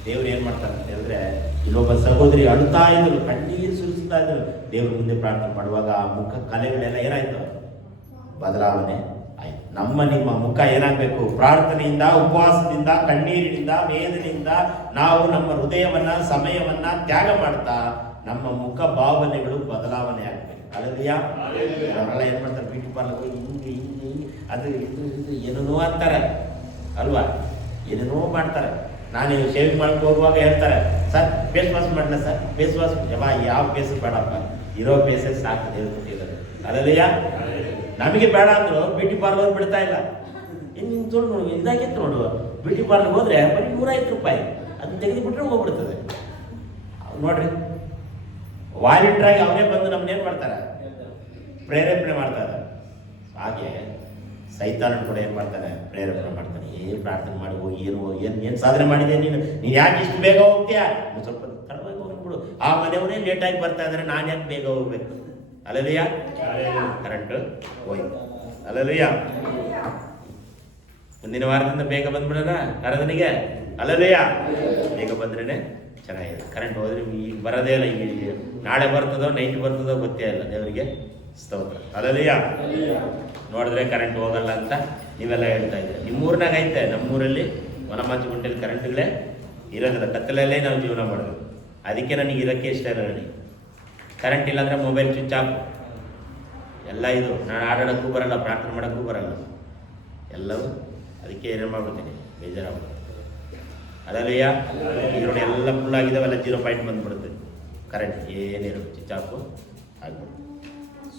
ದೇವ್ರು ಏನ್ ಮಾಡ್ತಾರೆ ಅಂತ ಹೇಳಿದ್ರೆ, ಇಲ್ಲೊಬ್ಬ ಸಹೋದರಿ ಅಳುತ್ತಾ ಇದ್ರು, ಕಣ್ಣೀರು ಸುರಿಸ್ತಾ ಇದ್ರು. ದೇವ್ರ ಮುಂದೆ ಪ್ರಾರ್ಥನೆ ಮಾಡುವಾಗ ಆ ಮುಖ ಕಲೆಗಳೆಲ್ಲ ಏನಾಯ್ತು? ಬದಲಾವಣೆ ಆಯ್ತು. ನಿಮ್ಮ ಮುಖ ಏನಾಗಬೇಕು? ಪ್ರಾರ್ಥನೆಯಿಂದ, ಉಪವಾಸದಿಂದ, ಕಣ್ಣೀರಿನಿಂದ, ವೇದನೆಯಿಂದ ನಾವು ನಮ್ಮ ಹೃದಯವನ್ನ, ಸಮಯವನ್ನ ತ್ಯಾಗ ಮಾಡ್ತಾ ನಮ್ಮ ಮುಖ ಭಾವನೆಗಳು ಬದಲಾವಣೆ ಆಗ್ಬೇಕು, ಅಲ್ಲದೆಯಾ? ಅವರೆಲ್ಲ ಏನ್ ಮಾಡ್ತಾರೆ? ಬ್ಯೂಟಿ ಪಾರ್ಲರ್ ಹೋಗಿ ಹಿಂಗೆ ಅದು ಇದು ಏನೇನೋ ಅಂತಾರೆ ಅಲ್ವಾ? ಏನೇನೋ ಮಾಡ್ತಾರೆ. ನಾನು ಶೇವಿಂಗ್ ಮಾಡಕ್ಕೆ ಹೋಗುವಾಗ ಹೇಳ್ತಾರೆ, ಸರ್ ಫೇಸ್ ವಾಶ್ ಮಾಡಲ ಸರ್, ಫೇಸ್ ವಾಶ್ ಯಾವ ಫೇಸ್ ಬೇಡಪ್ಪ, ಇರೋ ಫೇಸಸ್ ಸಾಕು ದೇವ್ರು ಕೊಟ್ಟಿದ್ದಾರೆ, ಅಲ್ಲದೆಯಾ? ನಮಗೆ ಬೇಡ ಅಂದ್ರು ಬ್ಯೂಟಿ ಪಾರ್ಲರ್ ಬಿಡ್ತಾ ಇಲ್ಲ. ಇನ್ನು ನೋಡು ಇದಾಗಿತ್ತು ನೋಡು, ಬ್ಯೂಟಿ ಪಾರ್ಲರ್ ಹೋದ್ರೆ ಬರೀ 150 ರೂಪಾಯಿ, ಅದನ್ನ ತೆಗೆದುಬಿಟ್ರೆ ಹೋಗ್ಬಿಡ್ತದೆ. ನೋಡ್ರಿ, ವಾಲಂಟಿಯರ್ ಆಗಿ ಅವನೇ ಬಂದು ನಮ್ಮನ್ನೇನು ಮಾಡ್ತಾರೆ? ಪ್ರೇರೇಪಣೆ ಮಾಡ್ತಾರೆ. ಹಾಗೆ ಸೈತಾನ ಕೂಡ ಏನು ಮಾಡ್ತಾನೆ? ಪ್ರೇರೇಪಣೆ ಮಾಡ್ತಾನೆ. ಪ್ರಾರ್ಥನೆ ಮಾಡಿ ಹೋಗಿ ಏನು ಸಾಧನೆ ಮಾಡಿದೆ ನೀನು ಯಾಕೆ ಇಷ್ಟು ಬೇಗ ಹೋಗ್ತೀಯಾ? ಸ್ವಲ್ಪ ತಡವಾಗಿ ಹೋಗ್ಬಿಡು. ಆ ಮನೆಯವರೇ ಲೇಟಾಗಿ ಬರ್ತಾ ಇದ್ದಾರೆ, ನಾನು ಯಾಕೆ ಬೇಗ ಹೋಗ್ಬೇಕು? ಅಲ್ಲದೆಯಾ? ಕರೆಂಟ್ ಹೋಯ್ತು, ಅಲ್ಲದೆಯಾ? ಮುಂದಿನ ವಾರದಿಂದ ಬೇಗ ಬಂದ್ಬಿಡೋಣ ಆರಾಧನೆಗೆ, ಅಲ್ಲದೆಯಾ? ಬೇಗ ಬಂದ್ರೇನೆ ಚೆನ್ನಾಗಿದೆ. ಕರೆಂಟ್ ಹೋದ್ರೆ ಈಗ ಬರೋದೇ ಇಲ್ಲ, ಈಗ ನಾಳೆ ಬರ್ತದೋ ನೈಟ್ ಬರ್ತದೋ ಗೊತ್ತೇ ಇಲ್ಲ. ದೇವರಿಗೆ ಸ್ತೋತ್ರ, ಅಲ್ಲದೆಯಾ? ನೋಡಿದ್ರೆ ಕರೆಂಟ್ ಹೋಗಲ್ಲ ಅಂತ ನೀವೆಲ್ಲ ಹೇಳ್ತಾ ಇದ್ದೀರಿ. ನಿಮ್ಮೂರ್ನಾಗ ಐತೆ, ನಮ್ಮೂರಲ್ಲಿ ವನಮಾಚಿಗುಂಟೆಯಲ್ಲಿ ಕರೆಂಟ್ಗಳೇ ಇರೋದಿಲ್ಲ, ಕತ್ತಲಲ್ಲೇ ನಾವು ಜೀವನ ಮಾಡೋದು. ಅದಕ್ಕೆ ನನಗೆ ಇರೋಕ್ಕೆ ಇಷ್ಟ ಇಲ್ಲ. ನನಗೆ ಕರೆಂಟ್ ಇಲ್ಲಾಂದರೆ ಮೊಬೈಲ್ ಸ್ವಿಚ್ ಆಫ್ ಎಲ್ಲ. ಇದು ನಾನು ಆಡೋಕ್ಕೂ ಬರಲ್ಲ, ಪ್ರಾರ್ಥನೆ ಮಾಡೋಕ್ಕೂ ಬರಲ್ಲ, ಎಲ್ಲವೂ. ಅದಕ್ಕೆ ಏನೇನು ಮಾಡ್ಬಿಡ್ತೀನಿ, ಬೇಜಾರಾಗ್ಬಿಡುತ್ತೆ, ಅಲ್ಲದೆಯಾ? ಈಗ ನೋಡಿ ಎಲ್ಲ ಫುಲ್ ಆಗಿದಾವೆಲ್ಲ 0 ಪಾಯಿಂಟ್ ಬಂದ್ಬಿಡುತ್ತೆ, ಕರೆಂಟ್ ಏನೇನು ಸ್ವಿಚ್ ಆಫ್ ಆಗ್ಬಿಡುತ್ತೆ.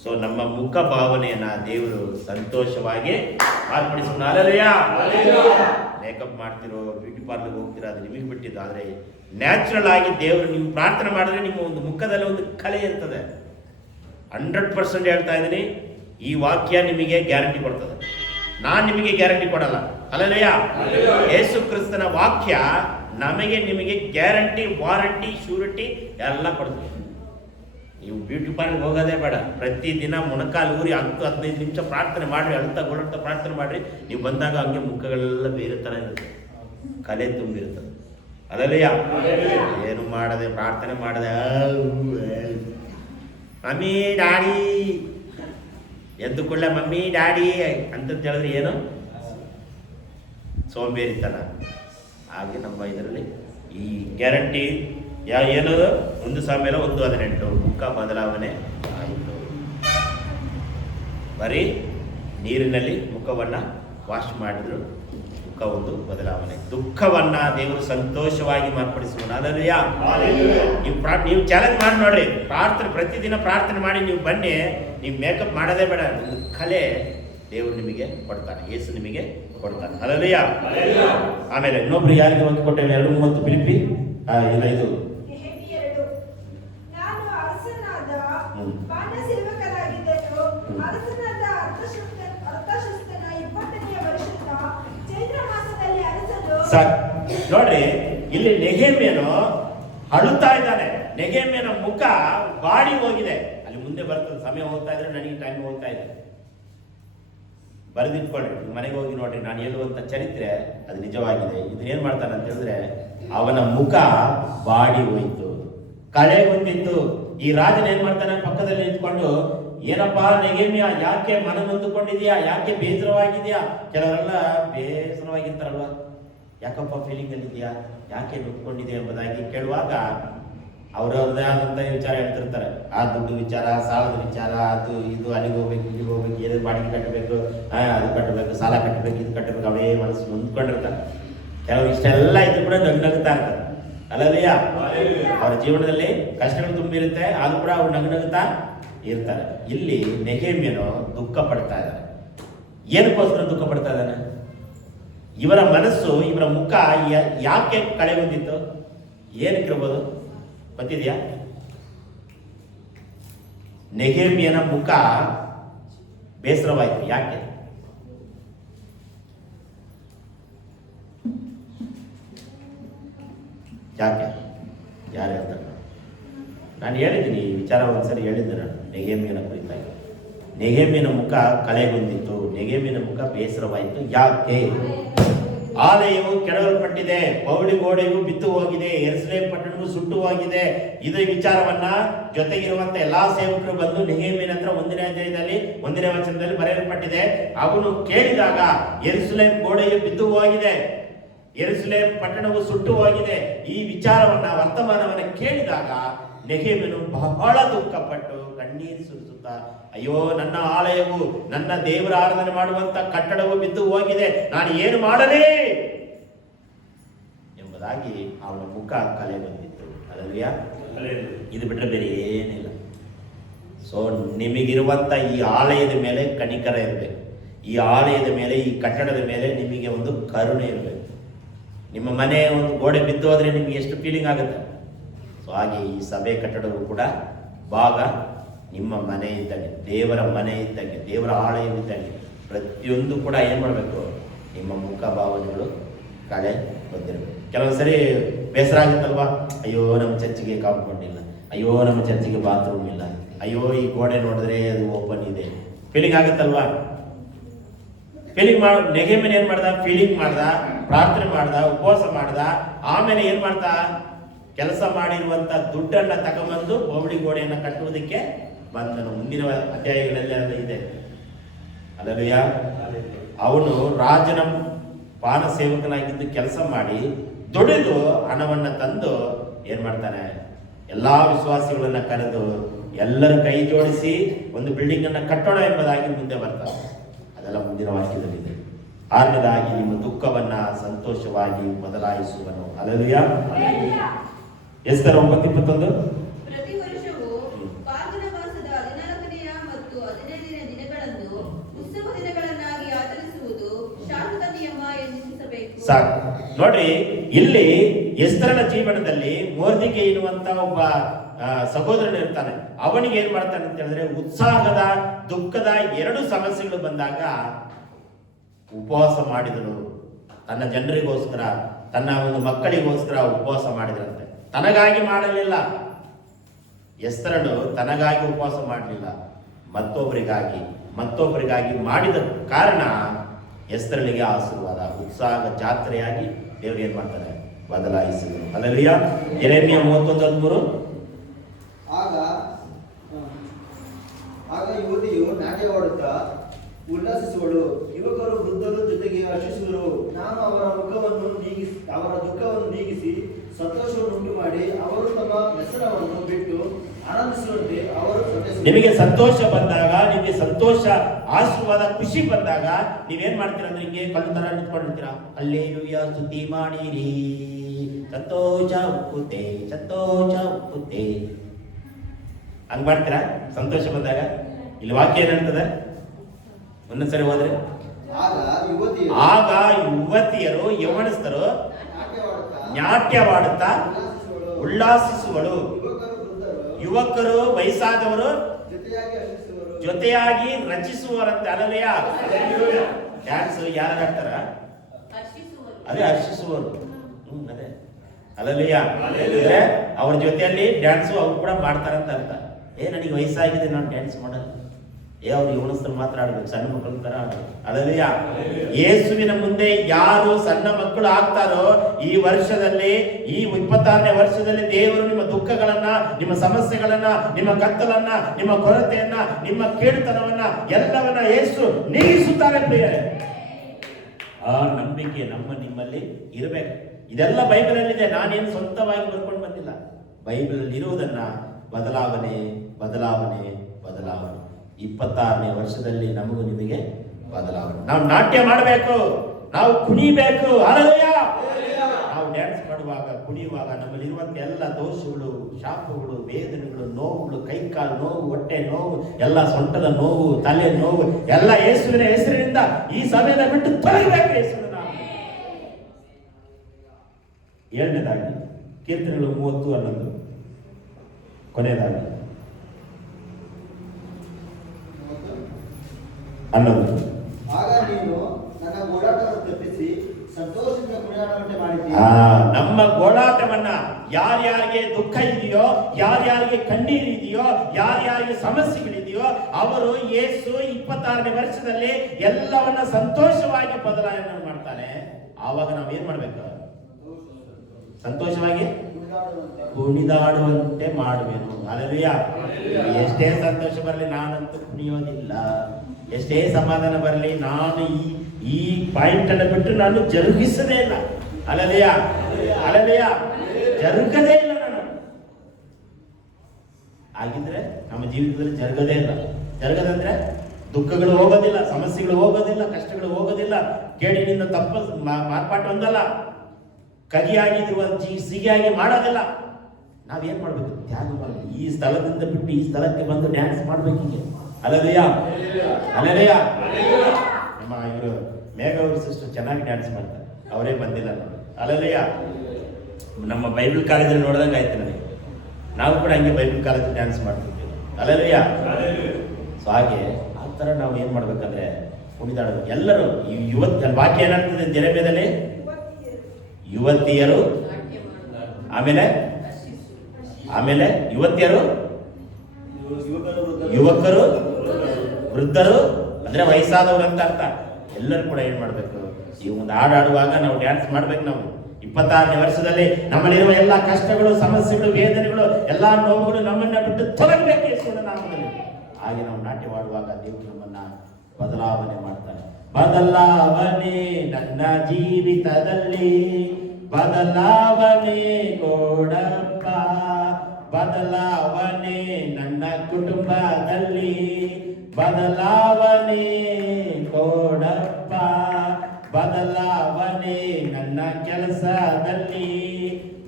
ಸೊ ನಮ್ಮ ಮುಖ ಭಾವನೆಯನ್ನ ದೇವರು ಸಂತೋಷವಾಗಿ ಮಾರ್ಪಡಿಸೋಣ, ಅಲ್ಲದೆಯಾ? ಮೇಕಪ್ ಮಾಡ್ತಿರೋ, ಬ್ಯೂಟಿ ಪಾರ್ಲರ್ಗೆ ಹೋಗ್ತಿರೋ, ಅದು ನಿಮಗೆ ಬಿಟ್ಟಿದ್ದು. ಆದರೆ ನ್ಯಾಚುರಲ್ ಆಗಿ ದೇವರು ನೀವು ಪ್ರಾರ್ಥನೆ ಮಾಡಿದ್ರೆ ನಿಮ್ಮ ಒಂದು ಮುಖದಲ್ಲಿ ಒಂದು ಕಲೆ ಇರ್ತದೆ. 100% ಹೇಳ್ತಾ ಇದ್ದೀನಿ, ಈ ವಾಕ್ಯ ನಿಮಗೆ ಗ್ಯಾರಂಟಿ ಕೊಡ್ತದೆ. ನಾನು ನಿಮಗೆ ಗ್ಯಾರಂಟಿ ಕೊಡಲ್ಲ, ಅಲ್ಲದೆಯಾ? ಯೇಸು ಕ್ರಿಸ್ತನ ವಾಕ್ಯ ನಮಗೆ ನಿಮಗೆ ಗ್ಯಾರಂಟಿ, ವಾರಂಟಿ, ಶ್ಯೂರಿಟಿ ಎಲ್ಲ ಕೊಡ್ತದೆ. ನೀವು ಬ್ಯೂಟಿ ಪಾರ್ಲರ್ಗೆ ಹೋಗೋದೇ ಬೇಡ, ಪ್ರತಿದಿನ ಮೊಣಕಾಲು ಊರಿ 10-15 ನಿಮಿಷ ಪ್ರಾರ್ಥನೆ ಮಾಡಿರಿ, ಅಳ್ತಾ ಗೊಳ್ತಾ ಪ್ರಾರ್ಥನೆ ಮಾಡಿರಿ. ನೀವು ಬಂದಾಗ ಹಂಗೆ ಮುಖಗಳೆಲ್ಲ ಬೇರೆ ಥರ ಇರುತ್ತೆ, ಕಲೆ ತುಂಬಿರ್ತದೆ, ಅಲ್ಲದೆಯಾ? ಏನು ಮಾಡದೆ ಪ್ರಾರ್ಥನೆ ಮಾಡದೆ ಮಮ್ಮಿ ಡ್ಯಾಡಿ ಎದ್ದು ಕೊಳ್ಳ ಮಮ್ಮಿ ಡ್ಯಾಡಿ ಅಂತ ಹೇಳಿದ್ರೆ ಏನು? ಸೋಂಬೇರಿತನ. ಹಾಗೆ ನಮ್ಮ ಇದರಲ್ಲಿ ಈ ಗ್ಯಾರಂಟಿ ಏನದು? 1 ಸಾಮೇಲ 1:18 ಮುಖ ಬದಲಾವಣೆ ಆಯಿತು. ಬರೀ ನೀರಿನಲ್ಲಿ ಮುಖವನ್ನು ವಾಶ್ ಮಾಡಿದ್ರು, ಮುಖ ಒಂದು ಬದಲಾವಣೆ. ದುಃಖವನ್ನ ದೇವರು ಸಂತೋಷವಾಗಿ ಮಾರ್ಪಡಿಸೋಣ, ಅಲ್ಲದೆಯಾ? ನೀವು ಚಾಲೆಂಜ್ ಮಾಡಿ ನೋಡ್ರಿ, ಪ್ರಾರ್ಥನೆ ಪ್ರತಿದಿನ ಪ್ರಾರ್ಥನೆ ಮಾಡಿ ನೀವು ಬನ್ನಿ. ನೀವು ಮೇಕಪ್ ಮಾಡೋದೇ ಬೇಡ, ಒಂದು ಕಲೆ ದೇವರು ನಿಮಗೆ ಕೊಡ್ತಾನೆ, ಯೇಸು ನಿಮಗೆ ಕೊಡ್ತಾನೆ, ಅಲ್ಲದೆಯಾ? ಆಮೇಲೆ ಇನ್ನೊಬ್ರು ಯಾರಿಗೆ ಒಂದು ಕೊಟ್ಟೆ 2:30 ಫಿಲಿಪ್ಪಿ ಇದು ನೋಡ್ರಿ, ಇಲ್ಲಿ ನೆಹೆಮ್ಯನು ಅಳುತ್ತಾ ಇದ್ದಾನೆ. ನೆಹೆಮ್ಯನ ಮುಖ ಬಾಡಿ ಹೋಗಿದೆ. ಅಲ್ಲಿ ಮುಂದೆ ಬರ್ತದೆ, ಸಮಯ ಹೋಗ್ತಾ ಇದ್ರೆ ನನಗೆ ಟೈಮ್ ಹೋಗ್ತಾ ಇದೆ. ಬರೆದಿಟ್ಕೊಳ್ರಿ, ಮನೆಗೆ ಹೋಗಿ ನೋಡ್ರಿ. ನಾನು ಹೇಳುವಂತ ಚರಿತ್ರೆ ಅದು ನಿಜವಾಗಿದೆ. ಇದನ್ನೇನ್ ಮಾಡ್ತಾನೆ ಅಂತ ಹೇಳಿದ್ರೆ, ಅವನ ಮುಖ ಬಾಡಿ ಹೋಯ್ತು, ಕಳೆ ಬಂದಿತ್ತು. ಈ ರಾಜನ ಏನ್ ಮಾಡ್ತಾನೆ, ಪಕ್ಕದಲ್ಲಿ ನಿಂತ್ಕೊಂಡು, ಏನಪ್ಪಾ ನೆಗೆಮ್ಯ, ಯಾಕೆ ಮನ ನೊಂದುಕೊಂಡಿದ್ಯಾ, ಯಾಕೆ ಬೇಸರವಾಗಿದ್ಯಾ? ಕೆಲವರೆಲ್ಲ ಬೇಸರವಾಗಿರ್ತಾರಲ್ವ, ಯಾಕಪ್ಪ ಫೀಲಿಂಗ್ ಅಲ್ಲಿದ್ಯಾ, ಯಾಕೆ ನೊಂದ್ಕೊಂಡಿದ್ಯಾ ಎಂಬುದಾಗಿ ಕೇಳುವಾಗ ಅವ್ರವ್ರದೇ ಆದಂಥ ವಿಚಾರ ಹೇಳ್ತಿರ್ತಾರೆ. ಆ ದುಡ್ಡು ವಿಚಾರ, ಸಾಲದ ವಿಚಾರ, ಅದು ಇದು, ಅಲ್ಲಿಗೆ ಹೋಗ್ಬೇಕು, ಇಲ್ಲಿಗೆ ಹೋಗ್ಬೇಕು, ಏನೇನು ಬಾಡಿಗೆ ಕಟ್ಟಬೇಕು, ಅದು ಕಟ್ಟಬೇಕು, ಸಾಲ ಕಟ್ಟಬೇಕು, ಇದು ಕಟ್ಟಬೇಕು, ಅವೇ ಮನಸ್ಸು ನೊಂದ್ಕೊಂಡಿರ್ತಾರೆ. ಕೆಲವರು ಇಷ್ಟೆಲ್ಲ ಇದ್ರು ಕೂಡ ನಗ್ನಗ್ತಾ ಇರ್ತಾರೆ, ಅಲ್ಲದೆಯಾ? ಅವರ ಜೀವನದಲ್ಲಿ ಕಷ್ಟಗಳು ತುಂಬಿರುತ್ತೆ, ಆದ್ರೂ ಕೂಡ ಅವ್ರು ನಗ್ನಗ್ತಾ ಇರ್ತಾರೆ. ಇಲ್ಲಿ ನೆಹೆಮ್ಯನು ದುಃಖ ಪಡ್ತಾ ಇದ್ದಾರೆ. ಏನಕ್ಕೋಸ್ಕರ ದುಃಖ ಪಡ್ತಾ ಇದ್ದಾನೆ? ಇವರ ಮನಸ್ಸು, ಇವರ ಮುಖ ಯಾಕೆ ಕಳೆ ಬಂದಿತ್ತು? ಏನಕ್ಕಿರ್ಬೋದು ಗೊತ್ತಿದೆಯಾ? ನೆಹೆಮ್ಯನ ಮುಖ ಬೇಸರವಾಯಿತು. ಯಾಕೆ? ಯಾಕೆ? ಯಾರು ಹೇಳ್ತಾರೆ? ನಾನು ಹೇಳಿದ್ದೀನಿ ಈ ವಿಚಾರ ಒಂದ್ಸರಿ ಹೇಳಿದ್ದೆ ನಾನು ನೆಹೆಮ್ಯನ ಕುರಿತಾಗಿ. ನೆಹೆಮ್ಯನ ಮುಖ ಕಳೆಗೊಂಡಿತ್ತು, ನೆಹೆಮ್ಯನ ಮುಖ ಬೇಸರವಾಯಿತು. ಯಾಕೆ? ಆಲಯವು ಕೆಡವಲ್ಪಟ್ಟಿದೆ, ಪೌಳಿ ಗೋಡೆಯು ಬಿದ್ದು ಹೋಗಿದೆ, ಯೆರೂಸಲೇಮ್ ಪಟ್ಟಣವು ಸುಟ್ಟು ಹೋಗಿದೆ. ಇದೇ ವಿಚಾರವನ್ನ ಜೊತೆಗಿರುವಂತ ಎಲ್ಲಾ ಸೇವಕರು ಬಂದು ನೆಹೆಮ್ಯನ ಹತ್ರ 1ನೇ ಅಧ್ಯಾಯದಲ್ಲಿ 1ನೇ ವಚನದಲ್ಲಿ ಬರೆಯಲ್ಪಟ್ಟಿದೆ. ಅವನು ಕೇಳಿದಾಗ ಯೆರೂಸಲೇಮ್ ಗೋಡೆಯು ಬಿದ್ದು ಹೋಗಿದೆ, ಯೆರೂಸಲೇಮ್ ಪಟ್ಟಣವು ಸುಟ್ಟು ಹೋಗಿದೆ, ಈ ವಿಚಾರವನ್ನ ವರ್ತಮಾನವನ್ನ ಕೇಳಿದಾಗ ನೆಹೆಮ್ಯನು ಬಹಳ ದುಃಖಪಟ್ಟು ಕಣ್ಣೀರು ಸುರಿಸುತ್ತಾ, ಅಯ್ಯೋ ನನ್ನ ಆಲಯವು, ನನ್ನ ದೇವರ ಆರಾಧನೆ ಮಾಡುವಂತ ಕಟ್ಟಡವು ಬಿದ್ದು ಹೋಗಿದೆ, ನಾನು ಏನು ಮಾಡಲಿ ಎಂಬುದಾಗಿ ಅವನ ಮುಖ ಕಲೆ ಬಂದಿತ್ತು. ಅಲ್ಲಲ್ವಿಯಾ? ಇದು ಬಿಟ್ಟರೆ ಬೇರೆ ಏನಿಲ್ಲ. ಸೊ ನಿಮಗಿರುವಂತ ಈ ಆಲಯದ ಮೇಲೆ ಕನಿಕರ ಇರಬೇಕು, ಈ ಆಲಯದ ಮೇಲೆ, ಈ ಕಟ್ಟಡದ ಮೇಲೆ ನಿಮಗೆ ಒಂದು ಕರುಣೆ ಇರಬೇಕು. ನಿಮ್ಮ ಮನೆ ಒಂದು ಗೋಡೆ ಬಿದ್ದು ಹೋದ್ರೆ ನಿಮಗೆ ಎಷ್ಟು ಫೀಲಿಂಗ್ ಆಗುತ್ತೆ. ಸೊ ಹಾಗೆ ಈ ಸಭೆ ಕಟ್ಟಡವು ಕೂಡ ಭಾಗ ನಿಮ್ಮ ಮನೆ ಇದ್ದಂಗೆ, ದೇವರ ಮನೆ ಇದ್ದಂಗೆ, ದೇವರ ಆಲಯವಿದ್ದಂಗೆ. ಪ್ರತಿಯೊಂದು ಕೂಡ ಏನು ಮಾಡಬೇಕು? ನಿಮ್ಮ ಮುಖ ಭಾವನೆಗಳು ಕಳೆ ಬಂದಿರಬೇಕು. ಕೆಲವೊಂದು ಸರಿ ಬೇಸರ ಆಗುತ್ತಲ್ವಾ? ಅಯ್ಯೋ ನಮ್ಮ ಚರ್ಚಿಗೆ ಕಾಂಪೌಂಡ್ ಇಲ್ಲ, ಅಯ್ಯೋ ನಮ್ಮ ಚರ್ಚಿಗೆ ಬಾತ್ರೂಮ್ ಇಲ್ಲ, ಅಯ್ಯೋ ಈ ಗೋಡೆ ನೋಡಿದ್ರೆ ಅದು ಓಪನ್ ಇದೆ, ಫೀಲಿಂಗ್ ಆಗುತ್ತಲ್ವಾ? ಫೀಲಿಂಗ್ ನೆಗೆಮ್ಯನ ಏನ್ ಮಾಡ್ದ? ಫೀಲಿಂಗ್ ಮಾಡ್ದ, ಪ್ರಾರ್ಥನೆ ಮಾಡ್ದ, ಉಪವಾಸ ಮಾಡ್ದ. ಆಮೇಲೆ ಏನ್ ಮಾಡ್ದ? ಕೆಲಸ ಮಾಡಿರುವಂತ ದುಡ್ಡನ್ನ ತಗೊಂಬಂದು ಪೌಳಿ ಗೋಡೆಯನ್ನ ಕಟ್ಟುವುದಕ್ಕೆ ಬಂದನು. ಮುಂದಿನ ಅಧ್ಯಾಯಗಳಲ್ಲಿ ಅದು ಇದೆ. ಅಲ್ಲಲ್ವಿಯಾ? ಅವನು ರಾಜನ ಪಾನ ಸೇವಕನಾಗಿದ್ದು ಕೆಲಸ ಮಾಡಿ ದುಡಿದು ಹಣವನ್ನ ತಂದು ಏನ್ ಮಾಡ್ತಾನೆ? ಎಲ್ಲಾ ವಿಶ್ವಾಸಿಗಳನ್ನ ಕರೆದು ಎಲ್ಲರ ಕೈ ಜೋಡಿಸಿ ಒಂದು ಬಿಲ್ಡಿಂಗ್ ಅನ್ನ ಕಟ್ಟೋಣ ಎಂಬುದಾಗಿ ಮುಂದೆ ಬರ್ತಾರೆ. ಅದೆಲ್ಲ ಮುಂದಿನ ವಾಕ್ಯದಲ್ಲಿದೆ. 6ನೇದಾಗಿ ನಿಮ್ಮ ದುಃಖವನ್ನ ಸಂತೋಷವಾಗಿ ಬದಲಾಯಿಸುವನು. ಅಲ್ಲಲ್ವಿಯಾ? ಎಸ್ತರ್ 9:21. ಪ್ರತಿ ವರ್ಷವೂ ಫಾಲ್ಗುಣ ಮಾಸದ 14ನೆಯ ಮತ್ತು 15ನೇ ದಿನಗಳನ್ನು ಉತ್ಸವ ದಿನಗಳನ್ನಾಗಿ ಆಚರಿಸುವುದು ಶಾಶ್ವತ ನಿಯಮ ಎನ್ನಿಸಬೇಕು. ಸಾಕು ನೋಡ್ರಿ, ಇಲ್ಲಿ ಎಸ್ತರನ ಜೀವನದಲ್ಲಿ ಮೊರ್ದೆಕೈ ಎನ್ನುವಂತ ಒಬ್ಬ ಸಹೋದರನು ಇರ್ತಾನೆ. ಅವನಿಗೆ ಏನ್ ಮಾಡ್ತಾನೆ ಅಂತ ಹೇಳಿದ್ರೆ, ಉತ್ಸಾಹದ ದುಃಖದ 2 ಸಮಸ್ಯೆಗಳು ಬಂದಾಗ ಉಪವಾಸ ಮಾಡಿದನು. ತನ್ನ ಜನರಿಗೋಸ್ಕರ, ತನ್ನ ಒಂದು ಮಕ್ಕಳಿಗೋಸ್ಕರ ಉಪವಾಸ ಮಾಡಿದ್ರಂತೆ. ತನಗಾಗಿ ಮಾಡಲಿಲ್ಲ. ಎಸ್ತರನು ತನಗಾಗಿ ಉಪವಾಸ ಮಾಡಲಿಲ್ಲ, ಮತ್ತೊಬ್ಬರಿಗಾಗಿ ಮಾಡಿದ ಕಾರಣ ಎಸ್ತರನಿಗೆ ಆಶೀರ್ವಾದ, ಉತ್ಸಾಹ ಜಾತ್ರೆಯಾಗಿ ದೇವರು ಏನ್ ಮಾಡ್ತಾರೆ? ಬದಲಾಯಿಸಿದರು. ಅಲ್ಲಲ್ವಿಯಾ? ಯೆರೆಮೀಯ 31:13. ಆಗ ಯುವತಿಯು ನಾಟ್ಯವಾಡುತ್ತಾ ಉಲ್ಲಾಸಿಸುವಳು, ಯುವಕರು ವೃದ್ಧರು ಜೊತೆಗೆ ಹರ್ಷಿಸುವರು. ನಾನು ಅವರ ದುಃಖವನ್ನು ನೀಗಿಸಿ ಸಂತೋಷವನ್ನು ಉಂಟು ಮಾಡಿ ಅವರು ತಮ್ಮ ವ್ಯಸನವನ್ನು ಬಿಟ್ಟು ಆನಂದಿಸುವಂತೆ ಅವರು ನಿಮಗೆ ಸಂತೋಷ ಬಂದಾಗ, ನಿಮಗೆ ಸಂತೋಷ, ಆಶೀರ್ವಾದ, ಖುಷಿ ಬಂದಾಗ ನೀವೇನ್ ಮಾಡ್ತೀರಾ ಅಂದ್ರೆ ಹಿಂಗೆ ಕಲ್ಲು ತರ ನಿಂತ್ಕೊಂಡಿರ್ತೀರಾ. ಹಲ್ಲೆಲೂಯಾ ಸ್ತುತಿ ಮಾಡಿರಿ, ಸಂತೋಷ ಉಕ್ಕುತ್ತೆ ಹಂಗ್ ಮಾಡ್ತೀರಾ ಸಂತೋಷ ಬಂದಾಗ? ಇಲ್ಲಿ ವಾಕ್ಯ ಏನಂತದೆ? ಒಂದೊಂದ್ಸರಿ ಹೋದ್ರೆ ಆಗ ಯುವತಿಯರು, ಯೌವನಸ್ಥರು ನಾಟ್ಯವಾಡುತ್ತಾ ಉಲ್ಲಾಸಿಸುವಳು, ಯುವಕರು ವಯಸ್ಸಾದವರು ಜೊತೆಯಾಗಿ ರಚಿಸುವರಂತೆ. ಅಲ್ಲಲ್ಲೆಯಾ? ಡ್ಯಾನ್ಸ್ ಯಾರು ಆಡ್ತಾರ? ಅದೇ ಹರ್ಷಿಸುವರು. ಅದೇ ಅಲ್ಲಲ್ಲೆಯಾ? ಅವ್ರ ಜೊತೆಯಲ್ಲಿ ಡ್ಯಾನ್ಸು ಅವ್ರು ಕೂಡ ಮಾಡ್ತಾರಂತ ಅರ್ಥ. ನನಗೆ ವಯಸ್ಸಾಗಿದೆ, ನಾನು ಡ್ಯಾನ್ಸ್ ಮಾಡಲ್ಲ. ಅವ್ರು ಯವನಸ್ಥರು ಮಾತ್ರ ಆಡ್ಬೇಕು, ಸಣ್ಣ ಮಕ್ಕಳ ತರ ಆಡ್ಬೇಕು. ಅಲ್ಲಲ್ಲೆಯಾ? ಯೇಸುವಿನ ಮುಂದೆ ಯಾರು ಸಣ್ಣ ಮಕ್ಕಳು ಆಗ್ತಾರೋ, ಈ ವರ್ಷದಲ್ಲಿ, ಈ 26ನೇ ವರ್ಷದಲ್ಲಿ ದೇವರು ನಿಮ್ಮ ದುಃಖಗಳನ್ನ, ನಿಮ್ಮ ಸಮಸ್ಯೆಗಳನ್ನ, ನಿಮ್ಮ ಕತ್ತಲನ್ನ, ನಿಮ್ಮ ಕೊರತೆಯನ್ನ, ನಿಮ್ಮ ಕೇಳುತನವನ್ನ ಎಲ್ಲವನ್ನ ಯೇಸು ನೀಗಿಸುತ್ತಾರೆ ಪ್ರಿಯರೇ. ಆ ನಂಬಿಕೆ ನಿಮ್ಮಲ್ಲಿ ಇರಬೇಕು. ಇದೆಲ್ಲ ಬೈಬಲಲ್ಲಿದೆ, ನಾನೇನು ಸ್ವಂತವಾಗಿ ಬರ್ಕೊಂಡು ಬಂದಿಲ್ಲ. ಬೈಬಲಲ್ಲಿ ಇರುವುದನ್ನ ಬದಲಾವಣೆ 26ನೇ ವರ್ಷದಲ್ಲಿ ನಮಗೂ ನಿಮಗೆ ಬದಲಾವಣೆ. ನಾವು ನಾಟ್ಯ ಮಾಡಬೇಕು, ನಾವು ಕುಣಿಬೇಕು. ಹಲ್ಲೆಲೂಯಾ! ನಾವು ಡ್ಯಾನ್ಸ್ ಮಾಡುವಾಗ, ಕುಣಿಯುವಾಗ ನಮ್ಮಲ್ಲಿರುವಂತ ಎಲ್ಲ ದೋಷಗಳು, ಶಾಪಗಳು, ವೇದನೆಗಳು, ನೋವುಗಳು, ಕೈಕಾಲು ನೋವು, ಹೊಟ್ಟೆ ನೋವು, ಎಲ್ಲ ಸೊಂಟದ ನೋವು, ತಲೆ ನೋವು ಎಲ್ಲ ಯೇಸುವಿನ ಹೆಸರಿನಿಂದ ಈ ಸಮಯದ ಬಿಟ್ಟು ತೊಲಗಬೇಕು. ಯೇಸುವಿನ ನಾಮ. 7ನೇದಾಗಿ ಕೀರ್ತನೆಗಳು 30:11 ಕೊನೆಯದಾಗಿ ಅನ್ನೋದು. ಆಗ ನೀನು ನನ್ನ ಓಡಾಟವನ್ನು ತಪ್ಪಿಸಿ ಸಂತೋಷದಿಂದ ಕುಣಿದಾಡುವಂತೆ ಮಾಡಿದ್ದೀಯ. ನಮ್ಮ ಗೋಳಾಟವನ್ನ, ಯಾರ್ಯಾರಿಗೆ ದುಃಖ ಇದೆಯೋ, ಯಾರ್ಯಾರಿಗೆ ಕಣ್ಣೀರು ಇದೆಯೋ, ಯಾರ್ಯಾರಿಗೆ ಸಮಸ್ಯೆಗಳಿದೆಯೋ ಅವರು ಯೇಸು 26ನೇ ವರ್ಷದಲ್ಲಿ ಎಲ್ಲವನ್ನ ಸಂತೋಷವಾಗಿ ಬದಲಾವಣೆ ಮಾಡ್ತಾನೆ. ಆವಾಗ ನಾವೇನ್ ಮಾಡ್ಬೇಕು? ಸಂತೋಷವಾಗಿ ಕುಣಿದಾಡುವಂತೆ ಮಾಡುವೆನು. ಅಲ್ಲೂಯ. ಎಷ್ಟೇ ಸಂತೋಷ ಬರಲಿ ನಾನಂತೂ ಕುಣಿಯೋದಿಲ್ಲ, ಎಷ್ಟೇ ಸಮಾಧಾನ ಬರಲಿ ನಾನು ಈ ಪಾಯಿಂಟ್ ಅನ್ನು ಬಿಟ್ಟು ನಾನು ಜರುಗಿಸದೇ ಇಲ್ಲ. ಅಲ್ಲೂಯ, ಅಲ್ಲೂಯ, ಜರುಗದೇ ಇಲ್ಲ ನಾನು. ಹಾಗಿದ್ರೆ ನಮ್ಮ ಜೀವಿತದಲ್ಲಿ ಜರುಗದೇ ಇಲ್ಲ. ಜರುಗದಂದ್ರೆ ದುಃಖಗಳು ಹೋಗೋದಿಲ್ಲ, ಸಮಸ್ಯೆಗಳು ಹೋಗೋದಿಲ್ಲ, ಕಷ್ಟಗಳು ಹೋಗೋದಿಲ್ಲ, ಕೇಳಿನಿಂದ ತಪ್ಪ ಮಾರ್ಪಾಟು ಹೊಂದಲ್ಲ, ಕಗಿಯಾಗಿರುವ ಸಿಹಿಯಾಗಿ ಮಾಡೋದಿಲ್ಲ. ನಾವೇನ್ ಮಾಡ್ಬೇಕು? ತ್ಯಾಗ ಮಾಡಬೇಕು. ಈ ಸ್ಥಳದಿಂದ ಬಿಟ್ಟು ಈ ಸ್ಥಳಕ್ಕೆ ಬಂದು ಡ್ಯಾನ್ಸ್ ಮಾಡ್ಬೇಕು. ಹೀಗೆ ಅಲ್ಲದೆಯ, ಅಲ್ಲದೆಯ. ನಮ್ಮ ಇವರು ಮೇಘ ಅವರು ಸಿಸ್ಟರ್ ಚೆನ್ನಾಗಿ ಡ್ಯಾನ್ಸ್ ಮಾಡ್ತಾರೆ, ಅವರೇ ಬಂದಿಲ್ಲ ನೋಡಿ. ಅಲ್ಲದೆಯ. ನಮ್ಮ ಬೈಬಲ್ ಕಾಲೇಜಲ್ಲಿ ನೋಡ್ದಂಗೆ ಆಯ್ತು ನನಗೆ. ನಾವು ಕೂಡ ಹಂಗೆ ಬೈಬಲ್ ಕಾಲೇಜ್ ಡ್ಯಾನ್ಸ್ ಮಾಡ್ತಿರ್ತೀವಿ. ಅಲ್ಲದೆಯ. ಸೊ ಹಾಗೆ ಆ ಥರ ನಾವು ಏನ್ ಮಾಡ್ಬೇಕಂದ್ರೆ ಕುಣಿದಾಡಬೇಕು ಎಲ್ಲರೂ. ಇವತ್ತು ವಾಕ್ಯ ಏನಾಗ್ತದೆ ಜೆರೆಮ್ಯದಲ್ಲಿ? ಯುವತಿಯರು, ಆಮೇಲೆ ಯುವತಿಯರು, ಯುವಕರು, ವೃದ್ಧರು ಅಂದ್ರೆ ವಯಸ್ಸಾದವರು ಅಂತ ಅರ್ಥ. ಎಲ್ಲರೂ ಕೂಡ ಏನ್ ಮಾಡ್ಬೇಕು? ಈ ಒಂದು ಹಾಡಾಡುವಾಗ ನಾವು ಡ್ಯಾನ್ಸ್ ಮಾಡ್ಬೇಕು. ನಾವು 26ನೇ ವರ್ಷದಲ್ಲಿ ನಮ್ಮಲ್ಲಿರುವ ಎಲ್ಲಾ ಕಷ್ಟಗಳು, ಸಮಸ್ಯೆಗಳು, ವೇದನೆಗಳು, ಎಲ್ಲಾ ನೋವುಗಳು ನಮ್ಮನ್ನ ಬಿಟ್ಟು ತೊಲಗಬೇಕು ಯೇಸುವಿನ ನಾಮದಲ್ಲಿ. ಹಾಗೆ ನಾವು ನಾಟ್ಯವಾಡುವಾಗ ದೇವರು ನಮ್ಮನ್ನ ಬದಲಾವಣೆ ಮಾಡ್ತಾನೆ. ಬದಲಾವಣೆ ನನ್ನ ಜೀವಿತದಲ್ಲಿ, ಬದಲಾವಣೆ ಕೊಡಪ್ಪ, ಬದಲಾವಣೆ ನನ್ನ ಕುಟುಂಬದಲ್ಲಿ, ಬದಲಾವಣೆ ಕೊಡಪ್ಪ, ಬದಲಾವಣೆ ನನ್ನ ಕೆಲಸದಲ್ಲಿ,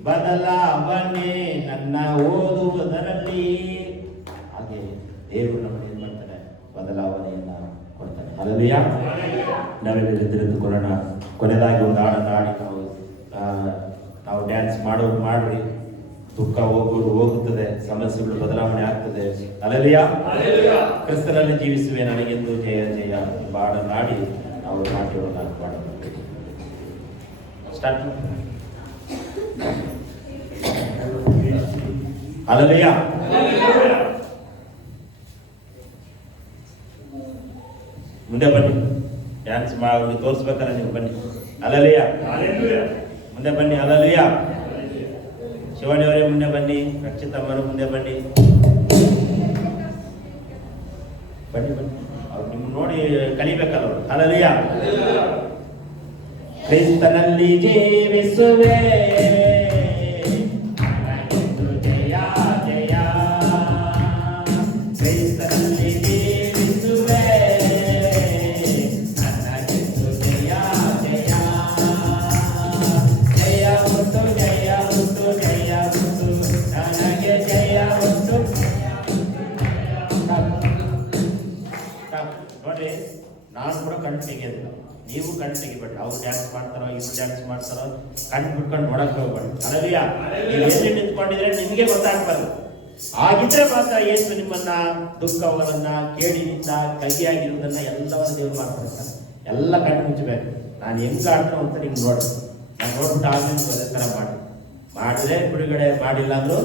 ಬದಲಾವಣೆ ನನ್ನ ಓದುವುದರಲ್ಲಿ. ಹಾಗೆ ದೇವರು ನಮ್ಮನ್ನು ಏನ್ ಮಾಡ್ತಾನೆ? ಬದಲಾವಣೆಯನ್ನ ಕೊಡ್ತಾನೆ. ಹಲ್ಲೆಲೂಯ. ನಾವೆಲ್ಲ ತಿಳಿದುಕೊಳ್ಳೋಣ. ಕೊನೆಯದಾಗಿ ಒಂದು ಹಾಡನ್ನು ಹಾಡಿ ನಾವು ಡ್ಯಾನ್ಸ್ ಮಾಡ್ರಿ. ದುಃಖ ಹೋಗುತ್ತದೆ, ಸಮಸ್ಯೆಗಳು ಬದಲಾವಣೆ ಆಗ್ತದೆ. ಹಲ್ಲೆಲೂಯ. ಕ್ರಿಸ್ತನಲ್ಲಿ ಜೀವಿಸುವೆ ನನಗೆಂದು ಜಯ ಜಯ ಹಾಡನ್ನು ಹಾಡಿ ನಾವು ನಾಟ್ಯವನ್ನು ಮಾಡಬೇಕು. ಸ್ಟಾರ್ಟ್. ಹಲ್ಲೆಲೂಯ. ಮುಂದೆ ಬನ್ನಿ, ಡ್ಯಾನ್ಸ್ ಮಾಡಿ ತೋರಿಸ್ಬೇಕಲ್ಲ ನೀವು. ಬನ್ನಿ. ಹಲ್ಲೆಲೂಯ. ಮುಂದೆ ಬನ್ನಿ. ಹಲ್ಲೆಲೂಯ. ಶಿವಣಿಯವರೇ ಮುಂದೆ ಬನ್ನಿ, ರಕ್ಷಿತಮ್ಮರು ಮುಂದೆ ಬನ್ನಿ. ಬನ್ನಿ ಬನ್ನಿ, ಅವ್ರು ನಿಮ್ಮ ನೋಡಿ ಕಲಿಬೇಕಲ್ಲ ಅವರು. ಹಲ್ಲೆಲೂಯ. ಕ್ರಿಸ್ತನಲ್ಲಿ ಜೀವಿಸುವೆ ಜಯ ಜಯ, ಕ್ರಿಸ್ತನಲ್ಲಿ ಜೀವಿಸುವೆ ನನಗೆಂದು ಜಯ ಜಯ, ಜಯ ಉಂಟು ಜಯ ಉಂಟು ಜಯ ಉಂಟು ನನಗೆ ಜಯ ಉಂಟು. ನೋಡ್ರಿ, ನಾನು ಕೂಡ ಕಣ್ಣು ತೆಗೆಯೋದಿಲ್ಲ, ನೀವು ಕಣ್ಣು ತೆಗಿಬೇಡ್ರಿ. ಅವ್ರು ಡ್ಯಾನ್ಸ್ ಮಾಡ್ತಾರೋ ಇವ್ರು ಡ್ಯಾನ್ಸ್ ಮಾಡ್ತಾರೋ ಕಣ್ಣು ಬಿಟ್ಕೊಂಡು ನೋಡಕ್ ಹೋಗ್ಬೇಡಿ. ಅಲ್ಲಯ್ಯ, ನೀವು ಎಲ್ಲಿ ನಿಂತ್ಕೊಂಡಿದ್ರೆ ನಿಮಗೆ ಗೊತ್ತಾಗ್ಬಾರ್ದು. ಆಗಿದ್ರೆ ಮಾತ್ರ ಯೇಸು ನಿಮ್ಮನ್ನ ದುಃಖವನ್ನ, ಕೇಡಿನಿಂದ, ಕಹಿಯಾಗಿರುವುದನ್ನ ಎಲ್ಲವನ್ನ ದೇವರು ಮಾಡ್ಕೊಡ್ತಾನೆ. ಎಲ್ಲ ಕಣ್ಣು ಮುಚ್ಚಬೇಕು. ನಾನು ಹೆಂಗ್ ಆಡ್ತಾನೋ ಅಂತ ನೀವು ನೋಡ್ರಿ. ನಾನು ನೋಡ್ಬಿಟ್ಟು ಆದ್ಮೇಲೆ ಅದೇ ಥರ ಮಾಡಿದ್ರೆ ಬಿಡುಗಡೆ, ಮಾಡಿಲ್ಲ ಅಂದ್ರೂ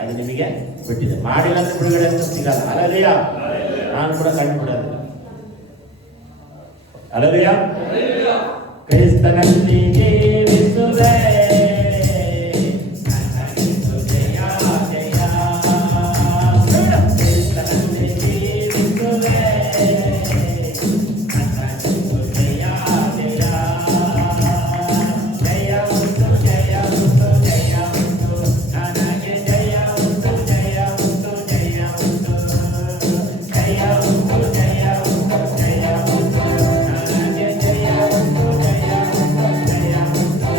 ಅದು ನಿಮಗೆ ಬಿಟ್ಟಿದೆ. ಮಾಡಿಲ್ಲ ಅಂದ್ರೆ ಬಿಡುಗಡೆ ಅಂತ ಸಿಗಲ್ಲ. ಅಲ್ಲಯ್ಯ, ನಾನು ಕೂಡ ಕಣ್ಣು ಬಿಡೋದಿಲ್ಲ. ಹಲ್ಲೆಲೂಯ. ಕ್ರಿಸ್ತನಲ್ಲಿ ಜೀವಿಸುವೆ ನನಗೆಂದು ಜಯ ಜಯ, ಕ್ರಿಸ್ತನಲ್ಲಿ ಜೀವಿಸುವೆ ನನಗೆಂದು ಜಯ ಜಯ, ಜಯ ಉಂಟು ಜಯ ಉಂಟು ಜಯ ಉಂಟು ನನಗೆ ಜಯ ಉಂಟು ಜಯ ಉಂಟು ಜಯ ಉಂಟು, ಜಯ ಉಂಟು ಜಯ ಉಂಟು ಜಯ ಉಂಟು ನನಗೆ ಜಯ ಉಂಟು ಜಯ ಉಂಟು ಜಯ ಉಂಟು.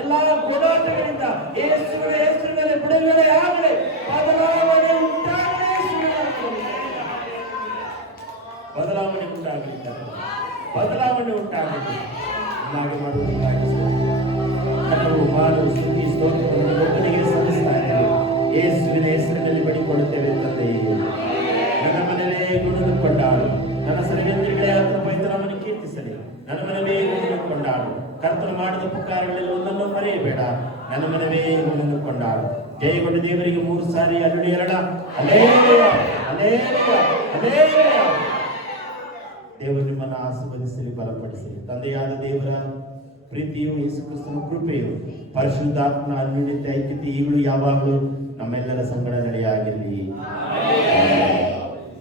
ಎಲ್ಲಾ ಹೋರಾಟಗಳಿಂದ ಯೇಸುವಿನ ಹೆಸರಿನಲ್ಲಿ ಬಿಡುಗಡೆ ಆಗಲಿ, ಬದಲಾವಣೆ ಉಂಟಾಗಲಿ, ಬದಲಾವಣೆ ಉಂಟಾಗಿದ್ದಾರೆ, ಬದಲಾವಣೆ ಉಂಟಾಗಲಿ. ನಾವು ಮಾಡುವುದಕ್ಕಾಗಿ ಕನ್ನಡವು ಮಾನವ ಸ್ತುತಿ ಸ್ತೋತ್ರವನ್ನು ಒಬ್ಬನಿಗೆ ಸಲ್ಲಿಸ್ತಾ ಇದ್ದೇವೆ. ಯೇಸುವಿನ ಹೆಸರಿನಲ್ಲಿ ಬಡಿಕೊಳ್ಳುತ್ತೇವೆ ತಂದೆಯೇ. ನನ್ನ ಮನೆಯೇ ಗುಣನು ಕೊಂಡಾಡು, ನನ್ನ ಸರ್ವೇಂದ್ರಿಗಳೇ ಆತನ ಪವಿತ್ರನಾಮವನ್ನು ಕೀರ್ತಿಸಲಿ. ನನ್ನ ಮನವೇ ಗುಣನು ಕೊಂಡಾಡು, ಕರ್ತನು ಮಾಡಿದ ಉಪಕಾರಗಳಲ್ಲಿ ಒಂದನ್ನು ಮರೆಯಬೇಡ. ನನ್ನ ಮನವೇ ಗುಣನು ಕೊಂಡಾಡು. ಜಯಗೊಂಡ ದೇವರಿಗೆ 3 ಸಾರಿ ಅಲ್ಲೆಲೂಯಾ, ಹಲ್ಲೆಲೂಯಾ, ಹಲ್ಲೆಲೂಯಾ, ಹಲ್ಲೆಲೂಯಾ. ದೇವರು ನಿಮ್ಮನ್ನು ಆಶೀರ್ವದಿಸಲಿ, ಬಲಪಡಿಸಲಿ. ತಂದೆಯಾದ ದೇವರ ಪ್ರೀತಿಯು, ಯೇಸು ಕ್ರಿಸ್ತನ ಕೃಪೆಯು, ಪರಿಶುದ್ಧಾತ್ಮನ ಅನ್ಯೋನ್ಯತೆ ಐಕ್ಯತೆ ಈಗಲೂ ಯಾವಾಗಲೂ ನಮ್ಮೆಲ್ಲರ ಸಂಗಡ ನಡೆಯಾಗಿರಲಿ.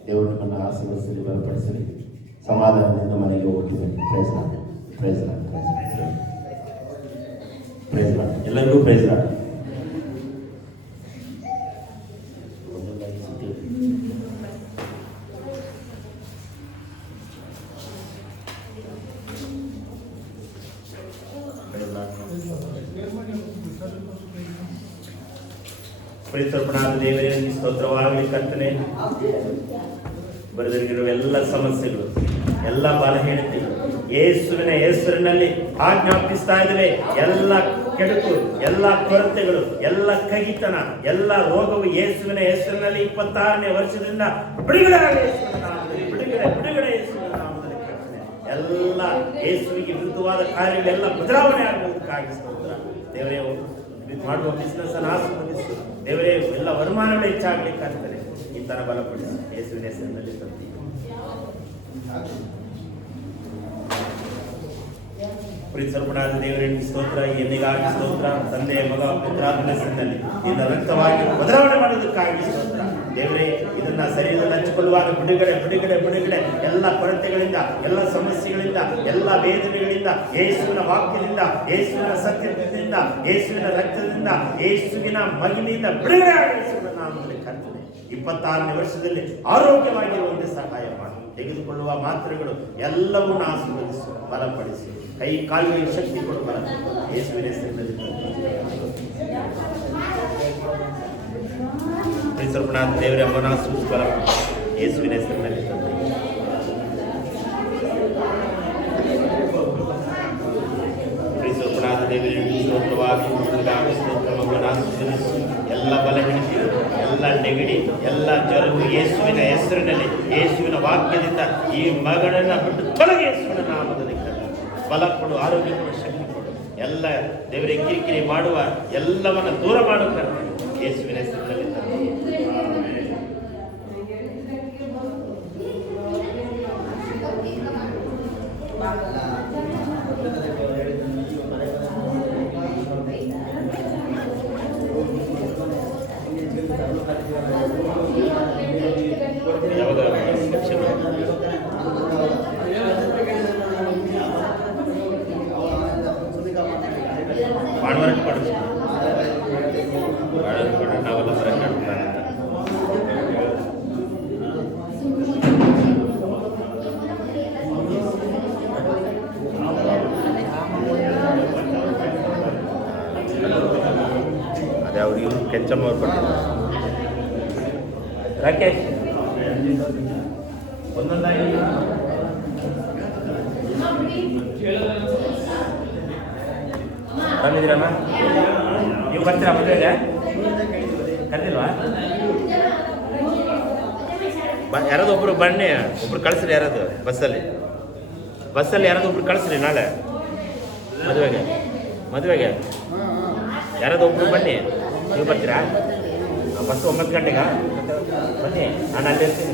ದೇವರು ನಿಮ್ಮನ್ನು ಆಶೀರ್ವದಿಸಲಿ, ಬಲಪಡಿಸಲಿ. ಸಮಾಧಾನದಿಂದ ಮನೆಗೆ ಹೋಗಿದ್ದೇನೆ. Praise lord, praise lord, praise lord. ಎಲ್ಲರಿಗೂ ಪ್ರೈಸ್ ಲಾರ್ಡ್. ಪರಿಸರ್ಪಣಾದ ದೇವರೇ ಸ್ತೋತ್ರವಾಗಲಿ. ಕರ್ತನೆ, ಬರೆದಿರುವ ಎಲ್ಲ ಸಮಸ್ಯೆಗಳು, ಎಲ್ಲ ಬಲಹೀನತೆಗಳು ಯೇಸುವಿನ ಹೆಸರಿನಲ್ಲಿ ಆಜ್ಞಾಪಿಸ್ತಾ ಇದ್ದೇವೆ. ಎಲ್ಲ ಕೆಡುಕು, ಎಲ್ಲ ಕೊರತೆಗಳು, ಎಲ್ಲ ಕಹಿತನ, ಎಲ್ಲ ರೋಗವು ಯೇಸುವಿನ ಹೆಸರಿನಲ್ಲಿ 26ನೇ ವರ್ಷದಿಂದ ಬಿಡುಗಡೆ ಆಗಲಿ. ಬಿಡುಗಡೆ, ಬಿಡುಗಡೆ ಯೇಸುವಿನ ನಾಮದಲ್ಲಿ. ಎಲ್ಲ ಯೇಸುವಿಗೆ ವಿರುದ್ಧವಾದ ಕಾರ್ಯಗಳೆಲ್ಲ ಬದಲಾವಣೆ ಆಗುವುದಕ್ಕಾಗಿ ಸ್ತೋತ್ರ. ದೇವರೇ, ಮಾಡುವ ಬಿಸ್ನೆಸ್ ಅನ್ನು ಆಶೀರ್ವದಿಸು. ದೇವರೇ, ಎಲ್ಲ ವರಮಾನಗಳು ಹೆಚ್ಚಾಗಲಿಕ್ಕೆ ಆಗ್ತದೆ. ಈ ತರ ಬಲಪಡಿಸಿ ಯೇಸುವಿನ ಹೆಸರಿನಲ್ಲಿ ತಂದೆ. ಪ್ರೀತಿಸಲ್ಪಡಾದ ದೇವರೇ ಸ್ತೋತ್ರ, ಎನ್ನಿಗಾಗಿ ಸ್ತೋತ್ರ. ತಂದೆ, ಮಗ, ಪುತ್ರಾತ್ಮನ ಹೆಸರಿನಲ್ಲಿ ಇದನ್ನ ರಕ್ತವಾಗಿ ಬದಲಾವಣೆ ಮಾಡುವುದಕ್ಕಾಗಿ ಸ್ತೋತ್ರ. ದೇವರೇ, ಇದನ್ನ ಶರೀರದಲ್ಲಿ ಹಂಚಿಕೊಳ್ಳುವಾಗ ಬಿಡುಗಡೆ, ಬಿಡುಗಡೆ, ಬಿಡುಗಡೆ. ಎಲ್ಲ ಕೊರತೆಗಳಿಂದ, ಎಲ್ಲ ಸಮಸ್ಯೆಗಳಿಂದ, ಎಲ್ಲ ವೇದನೆಗಳಿಂದ, ಯೇಸುವಿನ ವಾಕ್ಯದಿಂದ, ಯೇಸುವಿನ ಸತ್ಯದಿಂದ, ಯೇಸುವಿನ ರಕ್ತದಿಂದ, ಯೇಸುವಿನ ಮಹಿಮೆಯಿಂದ ಬಿಡುಗಡೆ ಆಗಲಿ. ನಾಮದಲ್ಲಿ ಕರ್ತನೆ, 26ನೇ ವರ್ಷದಲ್ಲಿ ಆರೋಗ್ಯವಾಗಿರುವಂತೆ ಸಹಾಯ ಮಾಡಿ. ತೆಗೆದುಕೊಳ್ಳುವ ಮಾತ್ರೆಗಳು ಎಲ್ಲವೂ ಆಶೀರ್ವದಿಸು, ಬಲಪಡಿಸಿ. ಕೈ ಕಾಲುಗಳಿಗೆ ಶಕ್ತಿ ಕೊಡು, ಬಲ ಯೇಸುವಿನ ಹೆಸರಿನಲ್ಲಿ. ಪ್ರೀತಿಸಲ್ಪಡಾದ ದೇವರೇ, ಅಮ್ಮನ ಬಲ ಯೇಸುವಿನ ಹೆಸರಿನಲ್ಲಿ ತಂದೆ. ಪ್ರೀತಿಸಲ್ಪಡಾದ ದೇವರೇ ಸ್ತೋತ್ರವಾಗಿ ಎಲ್ಲ ಬಲಹೀನತೆಗಳು, ಎಲ್ಲ ನೆಗಡಿ, ಎಲ್ಲ ಜ್ವರವು ಯೇಸುವಿನ ಹೆಸರಿನಲ್ಲಿ, ಯೇಸುವಿನ ವಾಕ್ಯದಿಂದ ಈ ಮಗನನ್ನ ಬಿಟ್ಟು ತೊಲಗಿ. ಯೇಸುವಿನ ನಾಮದಲ್ಲಿ ಬಲ ಕೊಡು, ಆರೋಗ್ಯ ಕೊಡು, ಶಕ್ತಿ ಕೊಡು. ಎಲ್ಲ ದೇವರೇ ಕಿರಿಕಿರಿ ಮಾಡುವ ಎಲ್ಲವನ್ನ ದೂರ ಮಾಡುತ್ತಾರೆ ಯೇಸುವಿನ ಹೆಸರಿನಲ್ಲಿ. ನಾವೆಲ್ಲ ಬರ ಅದೇ ಅವ್ರಿಗೆ ಕೆಂಚಮ್ಮ ಅವ್ರು ಕೊಟ್ಟಿದ್ದಾರೆ. ರಾಕೇಶ್ ಒಂದೊಂದಾಗಿ ಬಂದಿದ್ದೀರಮ್ಮ? ನೀವು ಬರ್ತೀರಾ ಮದುವೆಗೆ? ಕರೆದಿಲ್ವಾ? ಯಾರಾದ್ರು ಒಬ್ರು ಬನ್ನಿ, ಒಬ್ರು ಕಳಿಸ್ರಿ. ಯಾರಾದ್ರು ಬಸ್ಸಲ್ಲಿ ಯಾರಾದ್ರು ಒಬ್ರು ಕಳಿಸ್ರಿ ನಾಳೆ ಮದುವೆಗೆ ಯಾರಾದ್ರು ಒಬ್ರು ಬನ್ನಿ. ನೀವು ಬರ್ತೀರಾ? ಬಸ್ 9 ಗಂಟೆಗೆ ಬನ್ನಿ, ನಾನು ಅಲ್ಲಿ ಇರ್ತೀನಿ.